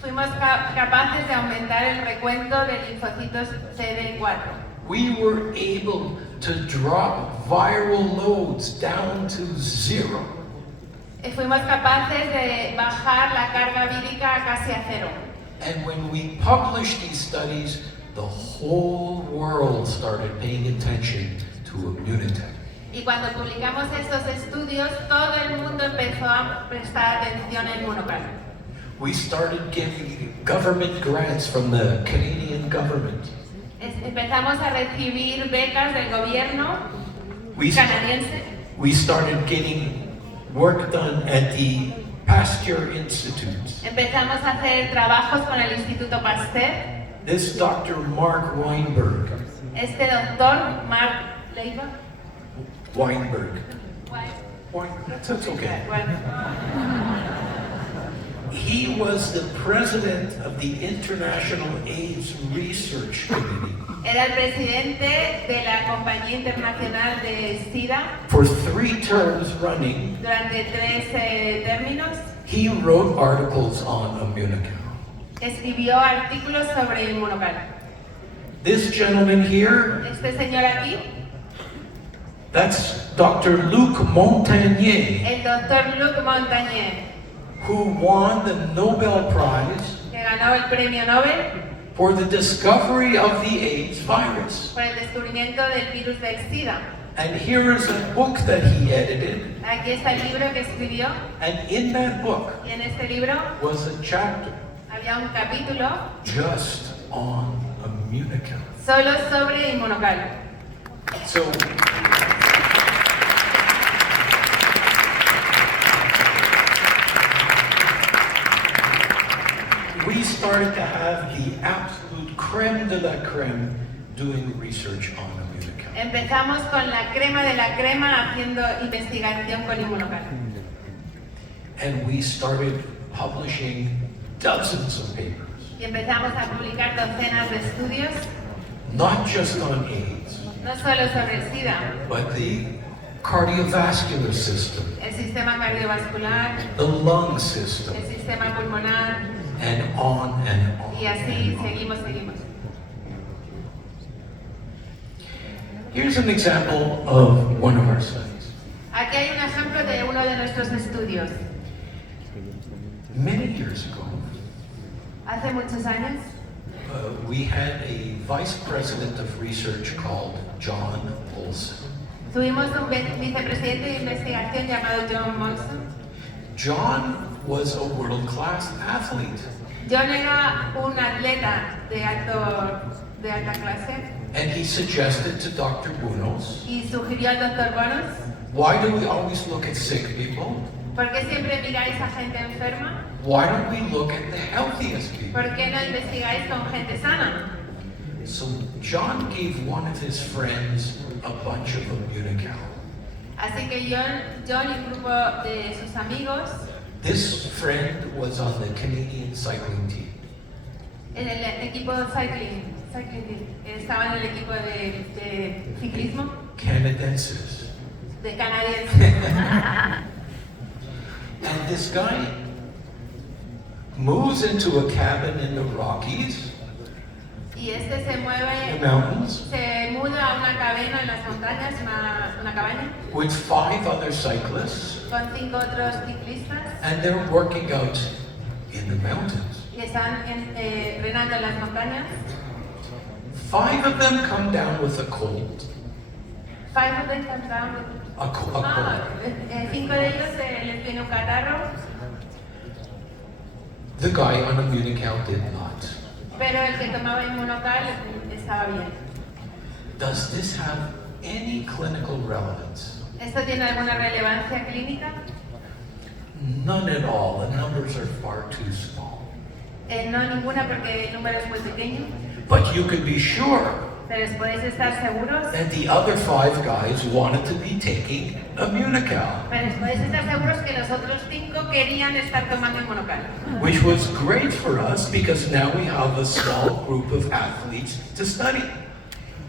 Fuimos capaces de aumentar el recuento de linfocitos CD4. We were able to drop viral loads down to 0. Fuimos capaces de bajar la carga vírica casi a cero. And when we published these studies, the whole world started paying attention to Immunotech. Y cuando publicamos estos estudios, todo el mundo empezó a prestar atención a Immunocal. We started getting government grants from the Canadian government. Empezamos a recibir becas del gobierno We, canadiense. we started getting work done at the Pasteur Institute. Empezamos a hacer trabajos con el Instituto Pasteur. This Dr. Mark Weinberg, Este doctor, Mark Leiva. Weinberg, that's okay. Bueno, He was the president of the International AIDS Research Committee era el presidente de la Compañía Internacional de SIDA for 3 terms running. durante 3 términos. He wrote articles on Immunocal. Escribió artículos sobre Immunocal. This gentleman here, Este señor aquí, that's Dr. Luc Montagnier, el doctor Luc Montagnier, who won the Nobel Prize que ganó el premio Nobel for the discovery of the AIDS virus. por el descubrimiento del virus del SIDA. And here is a book that he edited, Aquí está el libro que escribió, and in that book y en este libro was a chapter había un capítulo just on Immunocal. solo sobre Immunocal. So, we started to have the absolute creme de la creme doing research on Immunocal. Empezamos con la crema de la crema haciendo investigación con Immunocal. And we started publishing dozens of papers, Y empezamos a publicar docenas de estudios, not just on AIDS, no solo sobre el SIDA, but the cardiovascular system, el sistema cardiovascular, the lung system, el sistema pulmonar, and on and on. y así seguimos. Here's an example of one of our studies. Aquí hay un ejemplo de uno de nuestros estudios. Many years ago, Hace muchos años we had a vice president of research called John Olson. tuvimos un vicepresidente de investigación llamado John Molson. John was a world-class athlete, John era un atleta de alta clase and he suggested to Dr. Bunos, y sugirió al doctor Bonos, why do we always look at sick people? ¿por qué siempre miráis a gente enferma? Why don't we look at the healthiest people? ¿Por qué no investigáis con gente sana? So John gave one of his friends a bunch of Immunical. Así que John y un grupo de sus amigos, This friend was on the Canadian cycling team. en el equipo cycling team, estaban en el equipo de ciclismo Canadenses. de canadienses. And this guy moves into a cabin in the Rockies, Y este se the mueve, mountains, se muda a una caverna en las montañas, una cabaña, with 5 other cyclists, con 5 otros ciclistas and they're working out in the mountains. y están entrenando en las montañas. 5 of them come down with a cold. 5 of them come down with- A cold. 5 de ellos les viene un catarro, The guy on Immunical did not. pero el que tomaba Immunocal estaba bien. Does this have any clinical relevance? ¿Esto tiene alguna relevancia clínica? None at all. The numbers are far too small. No ninguna porque el número es muy pequeño, But you can be sure pero podéis estar seguros, that the other 5 guys wanted to be taking Immunical, pero podéis estar seguros que los otros 5 querían estar tomando Immunocal. which was great for us because now we have a small group of athletes to study.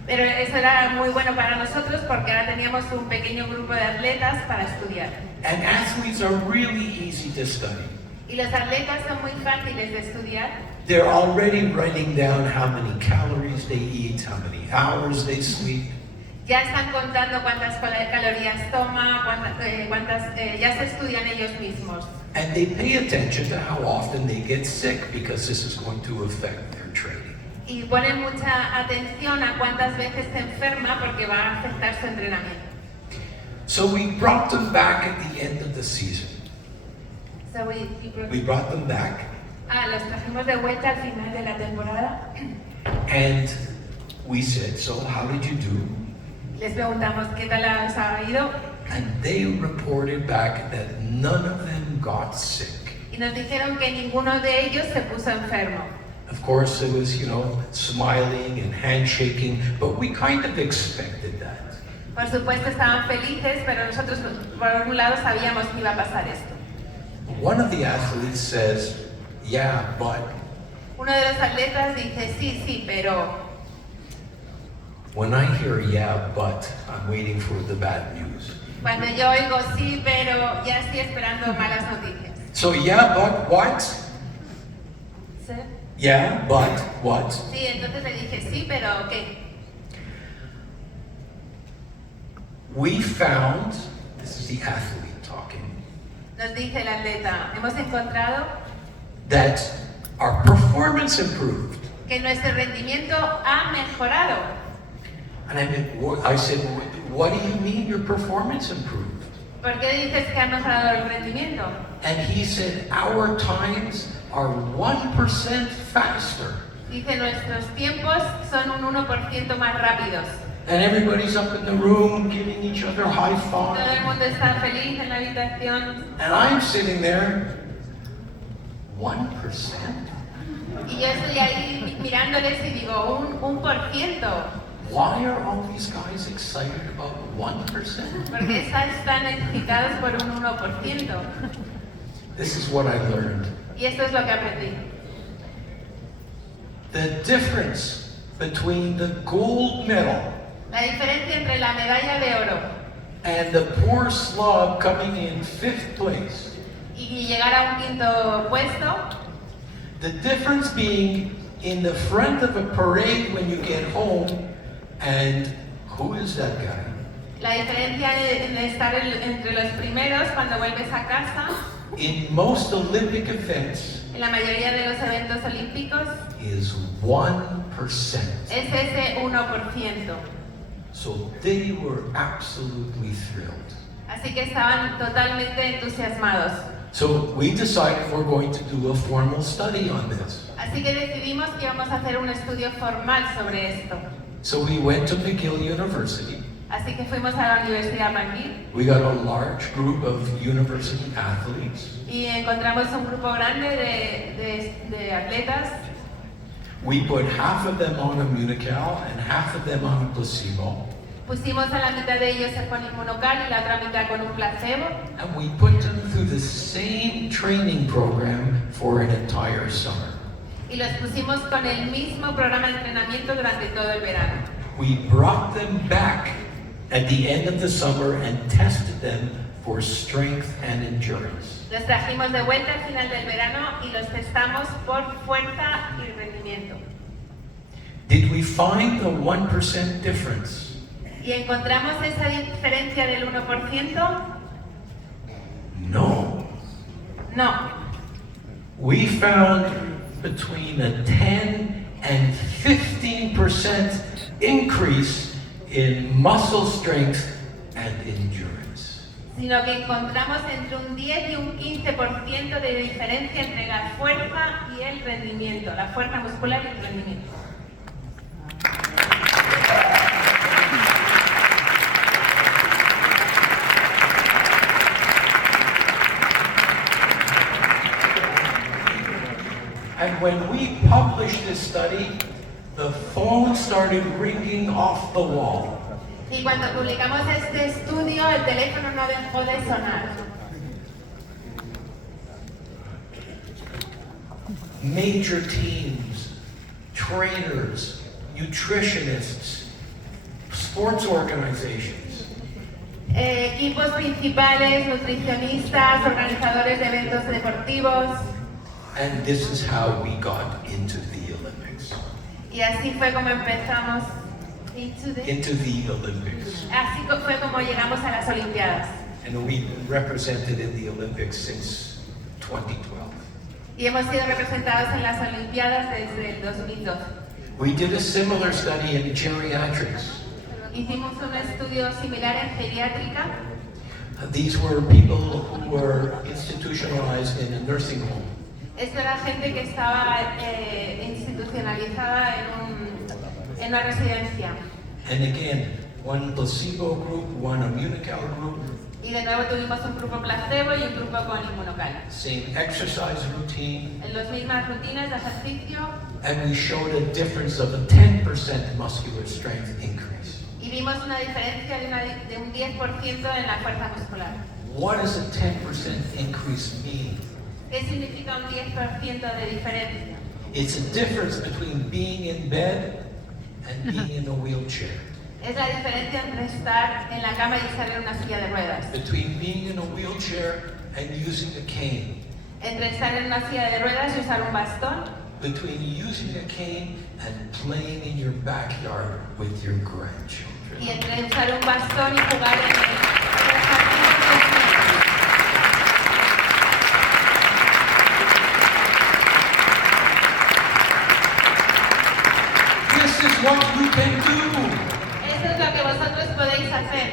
Pero eso era muy bueno para nosotros porque ahora teníamos un pequeño grupo de atletas para estudiar. And athletes are really easy to study. Y los atletas son muy fáciles de estudiar. They're already writing down how many calories they eat, how many hours they sleep. Ya están contando cuántas calorías toma, ya se estudian ellos mismos. And they pay attention to how often they get sick because this is going to affect their training. Y ponen mucha atención a cuántas veces se enferma porque va a afectar su entrenamiento. So we brought them back at the end of the season. So We brought them back los trajimos de vuelta al final de la temporada. and we said, so how did you do? Les preguntamos qué tal os ha ido And they reported back that none of them got sick. y nos dijeron que ninguno de ellos se puso enfermo. Of course, it was, smiling and handshaking, but we kind of expected that. Por supuesto estaban felices, pero nosotros por un lado sabíamos que iba a pasar esto. One of the athletes says, yeah, but Uno de los atletas dice, sí, pero when I hear yeah, but, I'm waiting for the bad news. cuando yo oigo sí, pero ya estoy esperando malas noticias. So yeah, but what? ¿Sí? Yeah, but what? Sí, entonces le dije, sí, pero ¿qué? We found, this is the athlete talking, Nos dice el atleta, hemos encontrado that our performance improved. que nuestro rendimiento ha mejorado. And I said, what do you mean your performance improved? ¿Por qué dices que ha mejorado el rendimiento? And he said, our times are 1% faster. Dice, nuestros tiempos son un 1% más rápidos. And everybody's up in the room giving each other high Todo el five. mundo está feliz en la habitación. And I'm sitting there, 1%? Y yo estoy ahí mirándoles y digo, un 1%. why are all these guys excited about 1%? ¿Por qué estáis tan excitados por un 1%? This is what I learned. Y esto es lo que aprendí. The difference between the gold medal La diferencia entre la medalla de oro and the poor slob coming in 5th place. y llegar a un quinto puesto, The difference being in the front of a parade when you get home, and who is that guy? la diferencia en estar entre los primeros cuando vuelves a casa, In most Olympic events en la mayoría de los eventos olímpicos, is 1%. es ese 1%. So they were absolutely thrilled. Así que estaban totalmente entusiasmados. So we decided we're going to do a formal study on this. Así que decidimos que íbamos a hacer un estudio formal sobre esto. So we went to McGill University. Así que fuimos a la Universidad McGill We got a large group of university athletes. y encontramos un grupo grande de atletas. We put half of them on Immunocal and half of them on a placebo. Pusimos a la mitad de ellos con Immunocal y la otra mitad con un placebo. And we put them through the same training program for an entire summer. Y los pusimos con el mismo programa de entrenamiento durante todo el verano. We brought them back at the end of the summer and tested them for strength and endurance. Los trajimos de vuelta al final del verano y los testamos por fuerza y rendimiento. Did we find the 1% difference? ¿Y encontramos esa diferencia del 1%? No. No. We found between a 10 and 15% increase in muscle strength and endurance. Sino que encontramos entre un 10 y un 15% de diferencia entre la fuerza y el rendimiento, la fuerza muscular y el rendimiento. And when we published this study, the phone started ringing off the wall. Y cuando publicamos este estudio, el teléfono no dejó de sonar. Major teams, trainers, nutritionists, sports organizations, Equipos principales, nutricionistas, organizadores de eventos deportivos. and this is how we got into the Olympics. Y así fue como empezamos. Into the Olympics. Así fue como llegamos a las Olimpiadas. And we've been represented in the Olympics since 2012. Y hemos sido representados en las Olimpiadas desde el 2012. We did a similar study in geriatrics. Hicimos un estudio similar en geriátrica. These were people who were institutionalized in a nursing home. Esto era gente que estaba institucionalizada en una residencia. And again, one placebo group, one Immunocal group, Y de nuevo tuvimos un grupo placebo y un grupo con Immunocal. same exercise routine, En las mismas rutinas de ejercicio and we showed a difference of a 10% muscular strength increase. y vimos una diferencia de un 10% en la fuerza muscular. What does a 10% increase mean? ¿Qué significa un 10% de diferencia? It's a difference between being in bed and being in a wheelchair. Es la diferencia entre estar en la cama y estar en una silla de ruedas. Between being in a wheelchair and using a cane. Entre estar en una silla de ruedas y usar un bastón. Between using a cane and playing in your backyard with your grandchildren. Y entre usar un bastón y jugar en el jardín con tus niños. This is what you can do. Eso es lo que vosotros podéis hacer.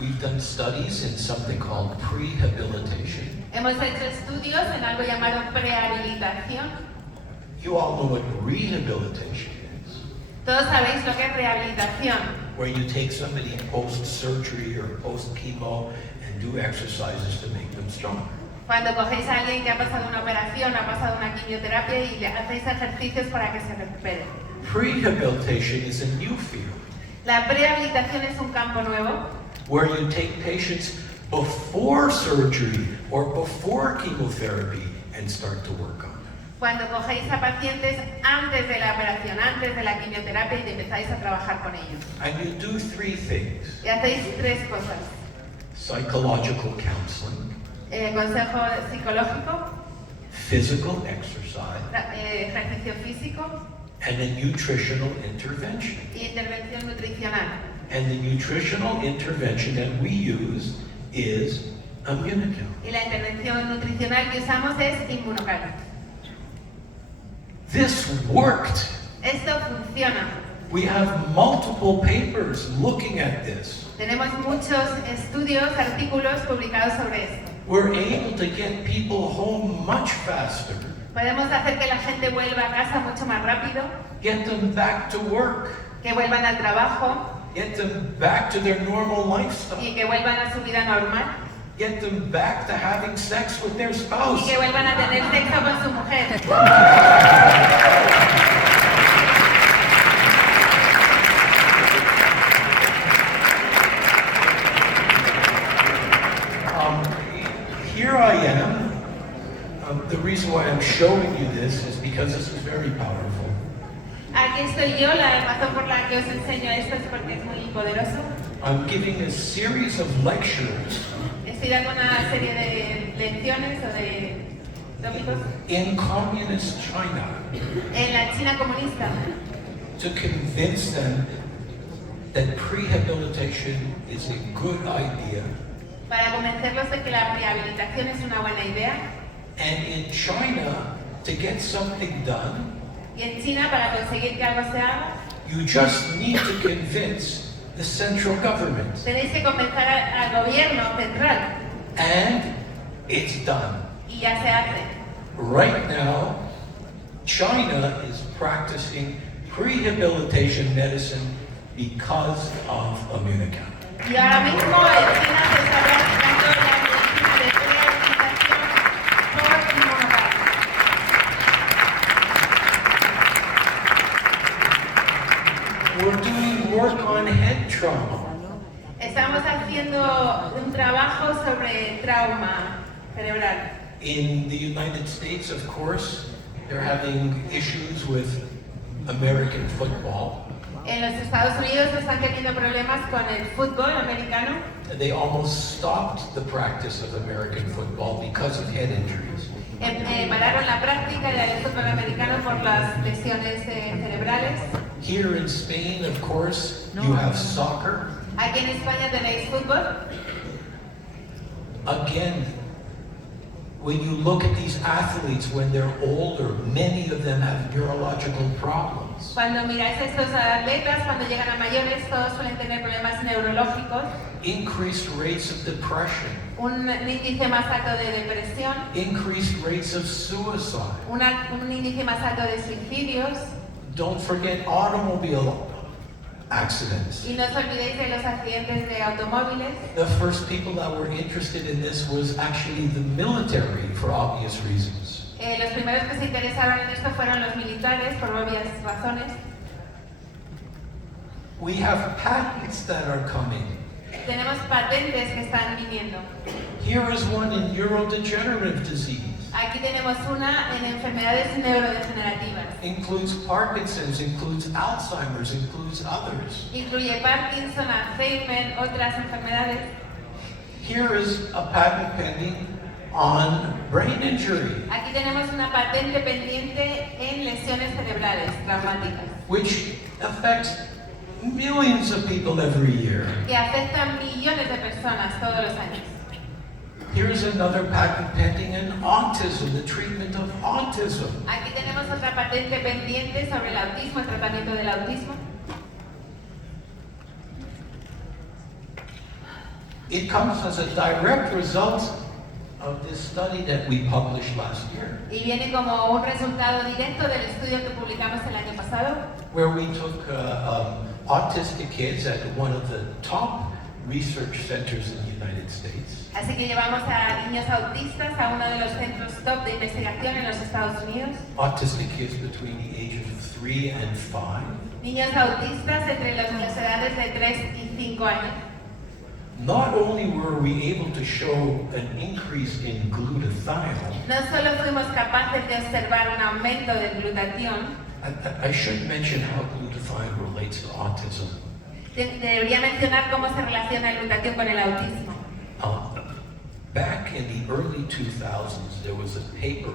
We've done studies in something called prehabilitation. Hemos hecho estudios en algo llamado prehabilitación. You all know what rehabilitation is, Todos sabéis lo que es rehabilitación. where you take somebody post-surgery or post-chemo and do exercises to make them stronger. Cuando cogéis a alguien que ha pasado una operación, ha pasado una quimioterapia y le hacéis ejercicios para que se recupere. Prehabilitation is a new field La prehabilitación es un campo nuevo where you take patients before surgery or before chemotherapy and start to work on them. cuando cogéis a pacientes antes de la operación, antes de la quimioterapia y empezáis a trabajar con ellos. And you do three things: Y hacéis tres cosas. psychological counseling, Consejo psicológico, physical exercise, ejercicio físico and a nutritional intervention. y intervención nutricional. And the nutritional intervention that we use is Immunocount. Y la intervención nutricional que usamos es Immunofest. This worked. Esto funciona. We have multiple papers looking at this. Tenemos muchos estudios, artículos publicados sobre esto. We're able to get people home much faster, Podemos hacer que la gente vuelva a casa mucho más rápido, get them back to work, que vuelvan al trabajo get them back to their normal lifestyle, y que vuelvan a su vida normal get them back to having sex with their y spouse. que vuelvan a tener sexo con su mujer. Here I am. The reason why I'm showing you this is because this is very powerful. Aquí estoy yo, la razón por la que os enseño esto es porque es muy poderoso. I'm giving a series of lectures Estoy dando una serie de lecciones o de tópicos in communist China en la China comunista to convince them that prehabilitation is a good idea. para convencerlos de que la rehabilitación es una buena idea And in China, to get something done, y en China para conseguir que algo se haga you just need to convince the central government. tenéis que convencer al gobierno central And it's done. y ya se hace. Right now, China is practicing prehabilitation medicine because of Immunocount. Y ahora mismo en China se está practicando la medicina de rehabilitación por Immunofest. We're doing work on head trauma. Estamos haciendo un trabajo sobre trauma cerebral. In the United States, of course, they're having issues with American football. En los Estados Unidos están teniendo problemas con el fútbol americano. They almost stopped the practice of American football because of head injuries. Pararon la práctica del fútbol americano por las lesiones cerebrales. Here in Spain, of course, you have soccer. Aquí en España tenéis fútbol. Again, when you look at these athletes when they're older, many of them have neurological problems. Cuando miráis a estos atletas, cuando llegan a mayores, todos suelen tener problemas neurológicos, Increased rates of depression, un índice más alto de depresión, increased rates of suicide. un índice más alto de suicidios. Don't forget automobile accidents. Y no os olvidéis de los accidentes de automóviles. The first people that were interested in this was actually the military for obvious reasons. Los primeros que se interesaron en esto fueron los militares, por obvias razones. We have patents that are coming. Tenemos patentes que están viniendo. Here is one in neurodegenerative disease. Aquí tenemos una en enfermedades neurodegenerativas. Includes Parkinson's, includes Alzheimer's, includes others. Incluye Parkinson, Alzheimer, otras enfermedades. Here is a patent pending on brain injury, Aquí tenemos una patente pendiente en lesiones cerebrales traumáticas, which affects millions of people every year. que afectan millones de personas todos los años. Here's another patent pending in autism, the treatment of autism. Aquí tenemos otra patente pendiente sobre el autismo, el tratamiento del autismo. It comes as a direct result of this study that we published last year, Y viene como un resultado directo del estudio que publicamos el año pasado, where we took autistic kids at one of the top research centers in the United States. Así que llevamos a niños autistas a uno de los centros top de investigación en los Estados Unidos. Autistic kids between the ages of 3 and 5. Niños autistas entre las edades de 3 y 5 años. Not only were we able to show an increase in glutathione, No solo fuimos capaces de observar un aumento de glutatión, I should mention how glutathione relates to autism. debería mencionar cómo se relaciona el glutatión con el autismo. Back in the early 2000s, there was a paper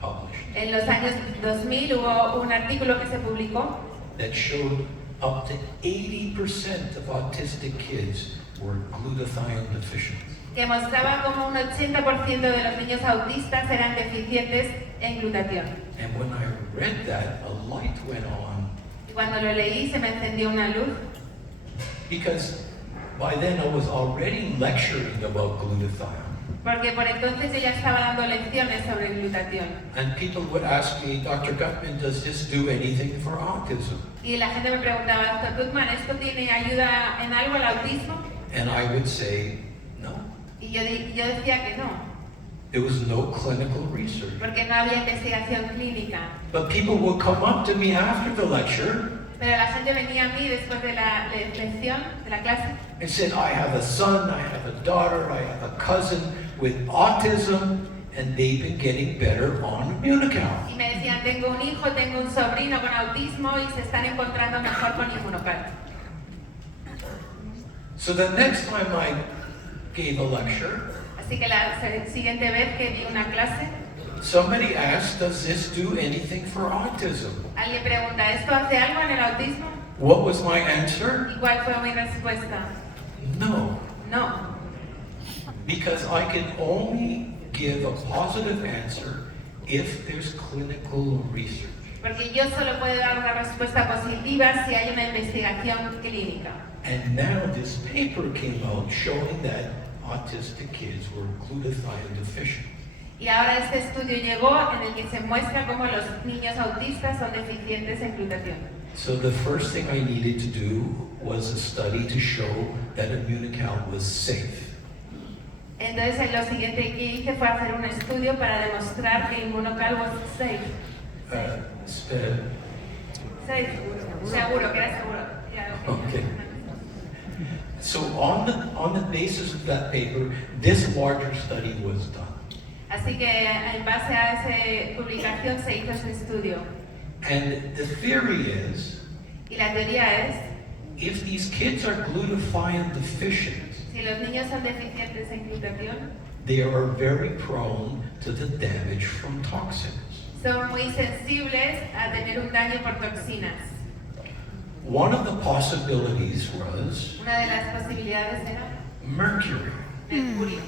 published En los años 2000 hubo un artículo que se publicó that showed up to 80% of autistic kids were glutathione deficient. que mostraba cómo un 80% de los niños autistas eran deficientes en glutatión. And when I read that, a light went on, Y cuando lo leí se me encendió una luz, because by then I was already lecturing about glutathione. porque por entonces yo ya estaba dando lecciones sobre glutatión. And people would ask me, Dr. Gutman, does this do anything for autism? Y la gente me preguntaba, Dr. Gutman, ¿esto tiene ayuda en algo al autismo? And I would say, no. Y yo decía que no, There was no clinical research. porque no había investigación clínica. But people would come up to me after the lecture Pero la gente venía a mí después de la lección, de la clase, and said, I have a son, I have a daughter, I have a cousin with autism, and they've been getting better on Immunocal. y me decían, tengo un hijo, tengo un sobrino con autismo y se están encontrando mejor con Immunocal. So the next time I gave a lecture, Así que la siguiente vez que di una clase, somebody asked, does this do anything for autism? alguien pregunta, ¿esto hace algo en el autismo? What was my answer? ¿Y cuál fue mi respuesta? No, No, because I can only give a positive answer if there's clinical research. porque yo solo puedo dar una respuesta positiva si hay una investigación clínica. And now this paper came out showing that autistic kids were glutathione deficient. Y ahora este estudio llegó en el que se muestra cómo los niños autistas son deficientes en glutatión. So the first thing I needed to do was a study to show that Immunocal was safe. Entonces lo siguiente que hice fue hacer un estudio para demostrar que Immunocal was safe. Safe, seguro, que era seguro. Ya, Okay. So on the basis of that paper, this larger study was done. Así que en base a esa publicación se hizo ese estudio. And the theory is, Y la teoría es, if these kids are glutathione deficient, si los niños son deficientes en glutatión, they are very prone to the damage from toxins. son muy sensibles a tener un daño por toxinas. One of the possibilities was Una de las posibilidades era mercury. mercurio.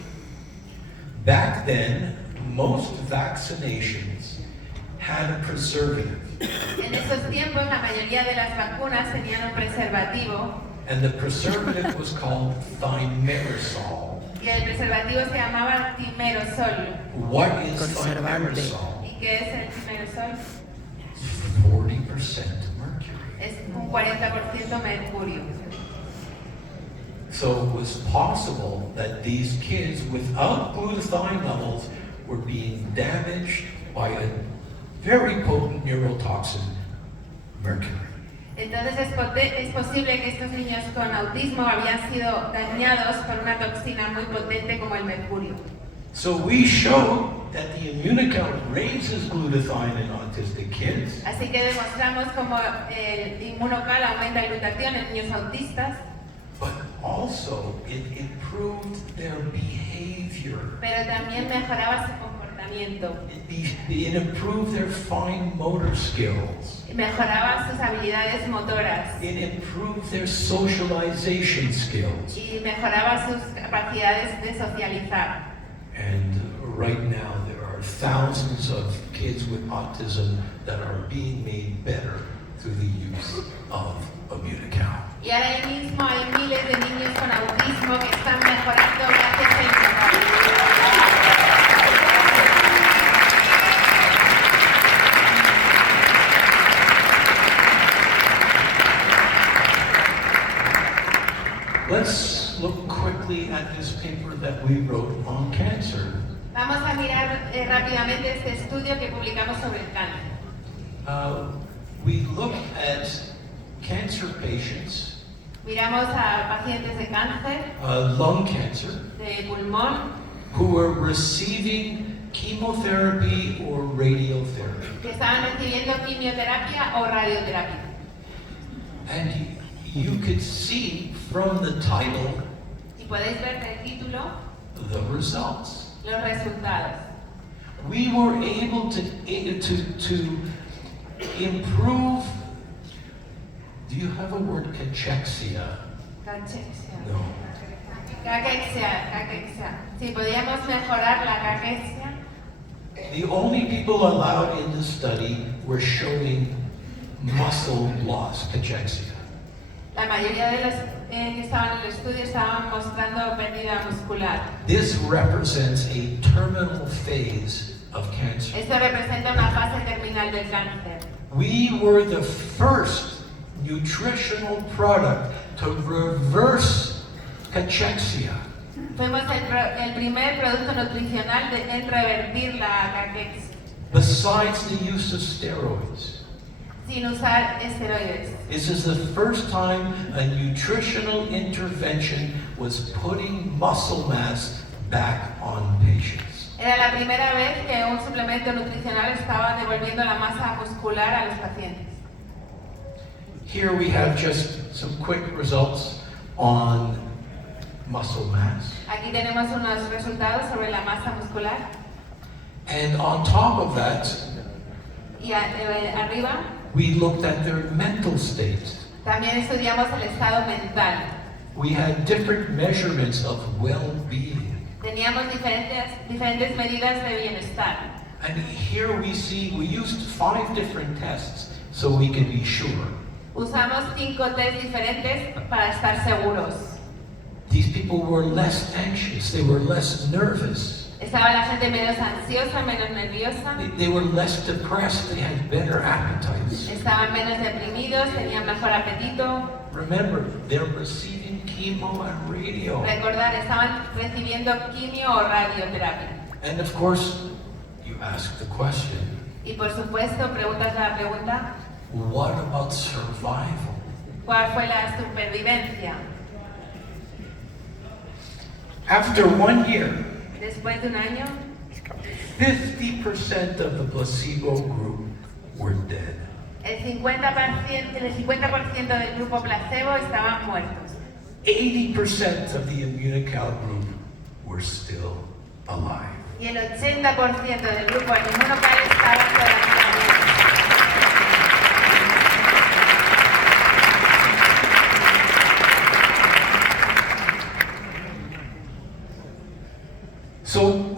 Back then, most vaccinations had a preservative, En esos tiempos la mayoría de las vacunas tenían un preservativo and the preservative was called thimerosal. y el preservativo se llamaba timerosol. What is Conservante. thimerosal? ¿Y qué es el timerosol? 40% mercury. Es un 40% mercurio. So it was possible that these kids without glutathione levels were being damaged by a very potent neurotoxin, mercury. Entonces es posible que estos niños con autismo habían sido dañados por una toxina muy potente como el mercurio. So we showed that the Immunocal raises glutathione in autistic kids, Así que demostramos cómo el Immunocal aumenta la glutatión en niños autistas, but also it improved their behavior. pero también mejoraba su comportamiento, It improved their fine motor skills. mejoraba sus habilidades motoras It improved their socialization skills. y mejoraba sus capacidades de socializar. And right now there are thousands of kids with autism that are being made better through the use of Immunocal. Y ahora mismo hay miles de niños con autismo que están mejorando gracias a Immunocal. Let's look quickly at this paper that we wrote on cancer. Vamos a mirar rápidamente este estudio que publicamos sobre el cáncer. We looked at cancer patients, Miramos a pacientes de cáncer, lung cancer, de pulmón, who were receiving chemotherapy or radiotherapy. que estaban recibiendo quimioterapia o radioterapia. And you could see from the title Y podéis ver del título the results. los resultados. We were able to improve. Do you have a word, cachexia? Cachexia. No. Caquexia. Si podíamos mejorar la caquexia, The only people allowed in the study were showing muscle loss, cachexia. la mayoría de los que estaban en el estudio estaban mostrando pérdida muscular. This represents a terminal phase of cancer. Esto representa una fase terminal del cáncer. We were the first nutritional product to reverse cachexia. Fuimos el primer producto nutricional en revertir la caquexia Besides the use of steroids. sin usar esteroides. This is the first time a nutritional intervention was putting muscle mass back on patients. Era la primera vez que un suplemento nutricional estaba devolviendo la masa muscular a los pacientes. Here we have just some quick results on muscle mass. Aquí tenemos unos resultados sobre la masa muscular And on top of that, y arriba we looked at their mental state. también estudiamos el estado mental. We had different measurements of well-being. Teníamos diferentes medidas de bienestar. And here we see we used 5 different tests so we can be sure. Usamos 5 test diferentes para estar seguros. These people were less anxious, they were less nervous, Estaba la gente menos ansiosa, menos nerviosa, they were less depressed, they had better appetites. estaban menos deprimidos, tenían mejor apetito. Remember, they're receiving chemo and radio. Recordar, estaban recibiendo quimio o radioterapia. And of course, you ask the question, Y por supuesto, preguntas la pregunta, what about survival? ¿cuál fue la supervivencia? After 1 year, Después de un año, 50% of the placebo group were dead. el 50% del grupo placebo estaban muertos. 80% of the Immunocal group were still alive. Y el 80% del grupo Immunocal estaba todavía vivos. So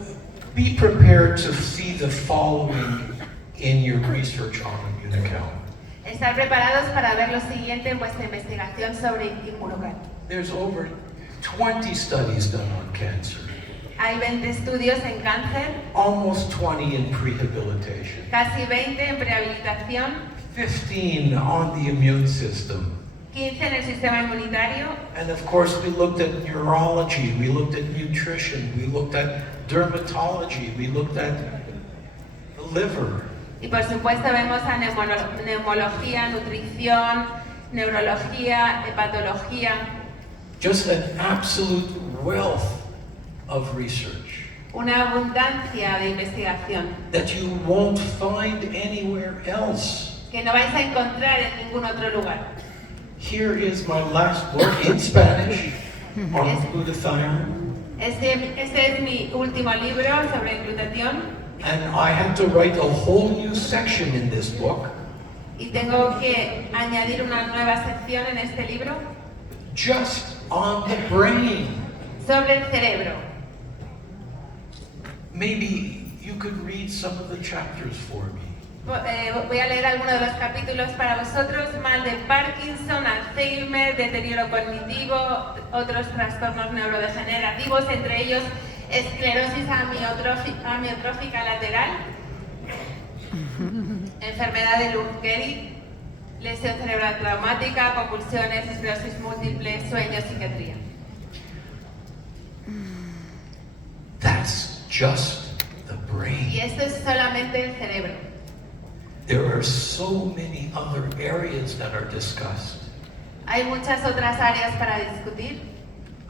be prepared to see the following in your research on Immunocal. Estar preparados para ver lo siguiente en vuestra investigación sobre Immunocal. There's over 20 studies done on cancer, Hay 20 estudios en cáncer, almost 20 in prehabilitation, casi 20 en prehabilitación, 15 on the immune system. 15 en el sistema inmunitario, And of course, we looked at neurology, we looked at nutrition, we looked at dermatology, we looked at the liver. y por supuesto vemos a neumología, nutrición, neurología, hepatología, Just an absolute wealth of research una abundancia de investigación that you won't find anywhere else. que no vais a encontrar en ningún otro lugar. Here is my last book in Spanish on glutathione. Este es mi último libro sobre glutatión And I had to write a whole new section in this book y tengo que añadir una nueva sección en este libro just on the brain. sobre el cerebro. Maybe you could read some of the chapters for me. Voy a leer algunos de los capítulos para vosotros: mal de Parkinson, Alzheimer, deterioro cognitivo, otros trastornos neurodegenerativos, entre ellos esclerosis amiotrófica lateral, enfermedad de Lou Gehrig, lesión cerebral traumática, convulsiones, esclerosis múltiple, sueño, psiquiatría. That's just the Y brain. esto es solamente el cerebro. There are so many other areas that are discussed. Hay muchas otras áreas para discutir.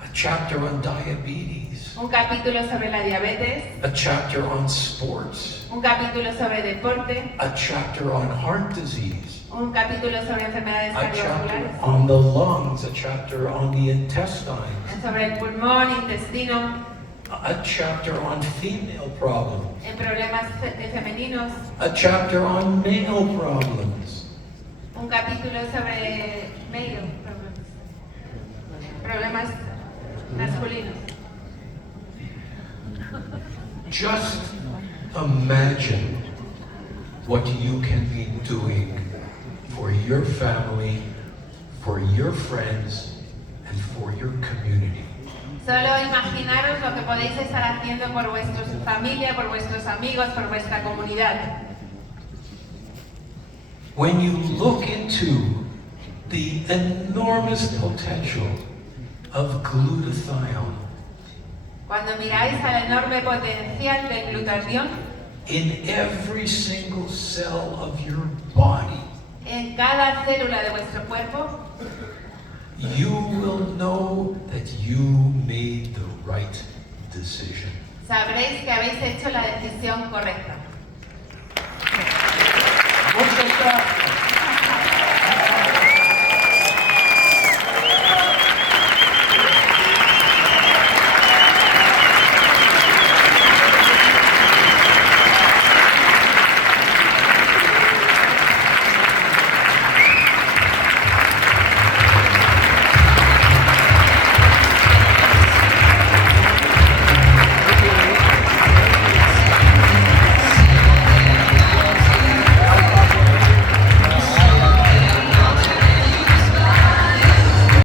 A chapter on diabetes, Un capítulo sobre la diabetes, a chapter on sports, un capítulo sobre deporte, a chapter on heart disease, un capítulo sobre enfermedades a chapter cardiovasculares, on the lungs, a chapter on the intestines, sobre el pulmón, intestino, a chapter on female problems, en problemas femeninos, a chapter on male problems. un capítulo sobre problemas masculinos. Just imagine what you can be doing for your family, for your friends, and for your community. Solo imaginaros lo que podéis estar haciendo por vuestra familia, por vuestros amigos, por vuestra comunidad. When you look into the enormous potential of glutathione Cuando miráis al enorme potencial del glutatión in every single cell of your body, en cada célula de vuestro cuerpo, you will know that you made the right decision. sabréis que habéis hecho la decisión correcta. Muchas gracias.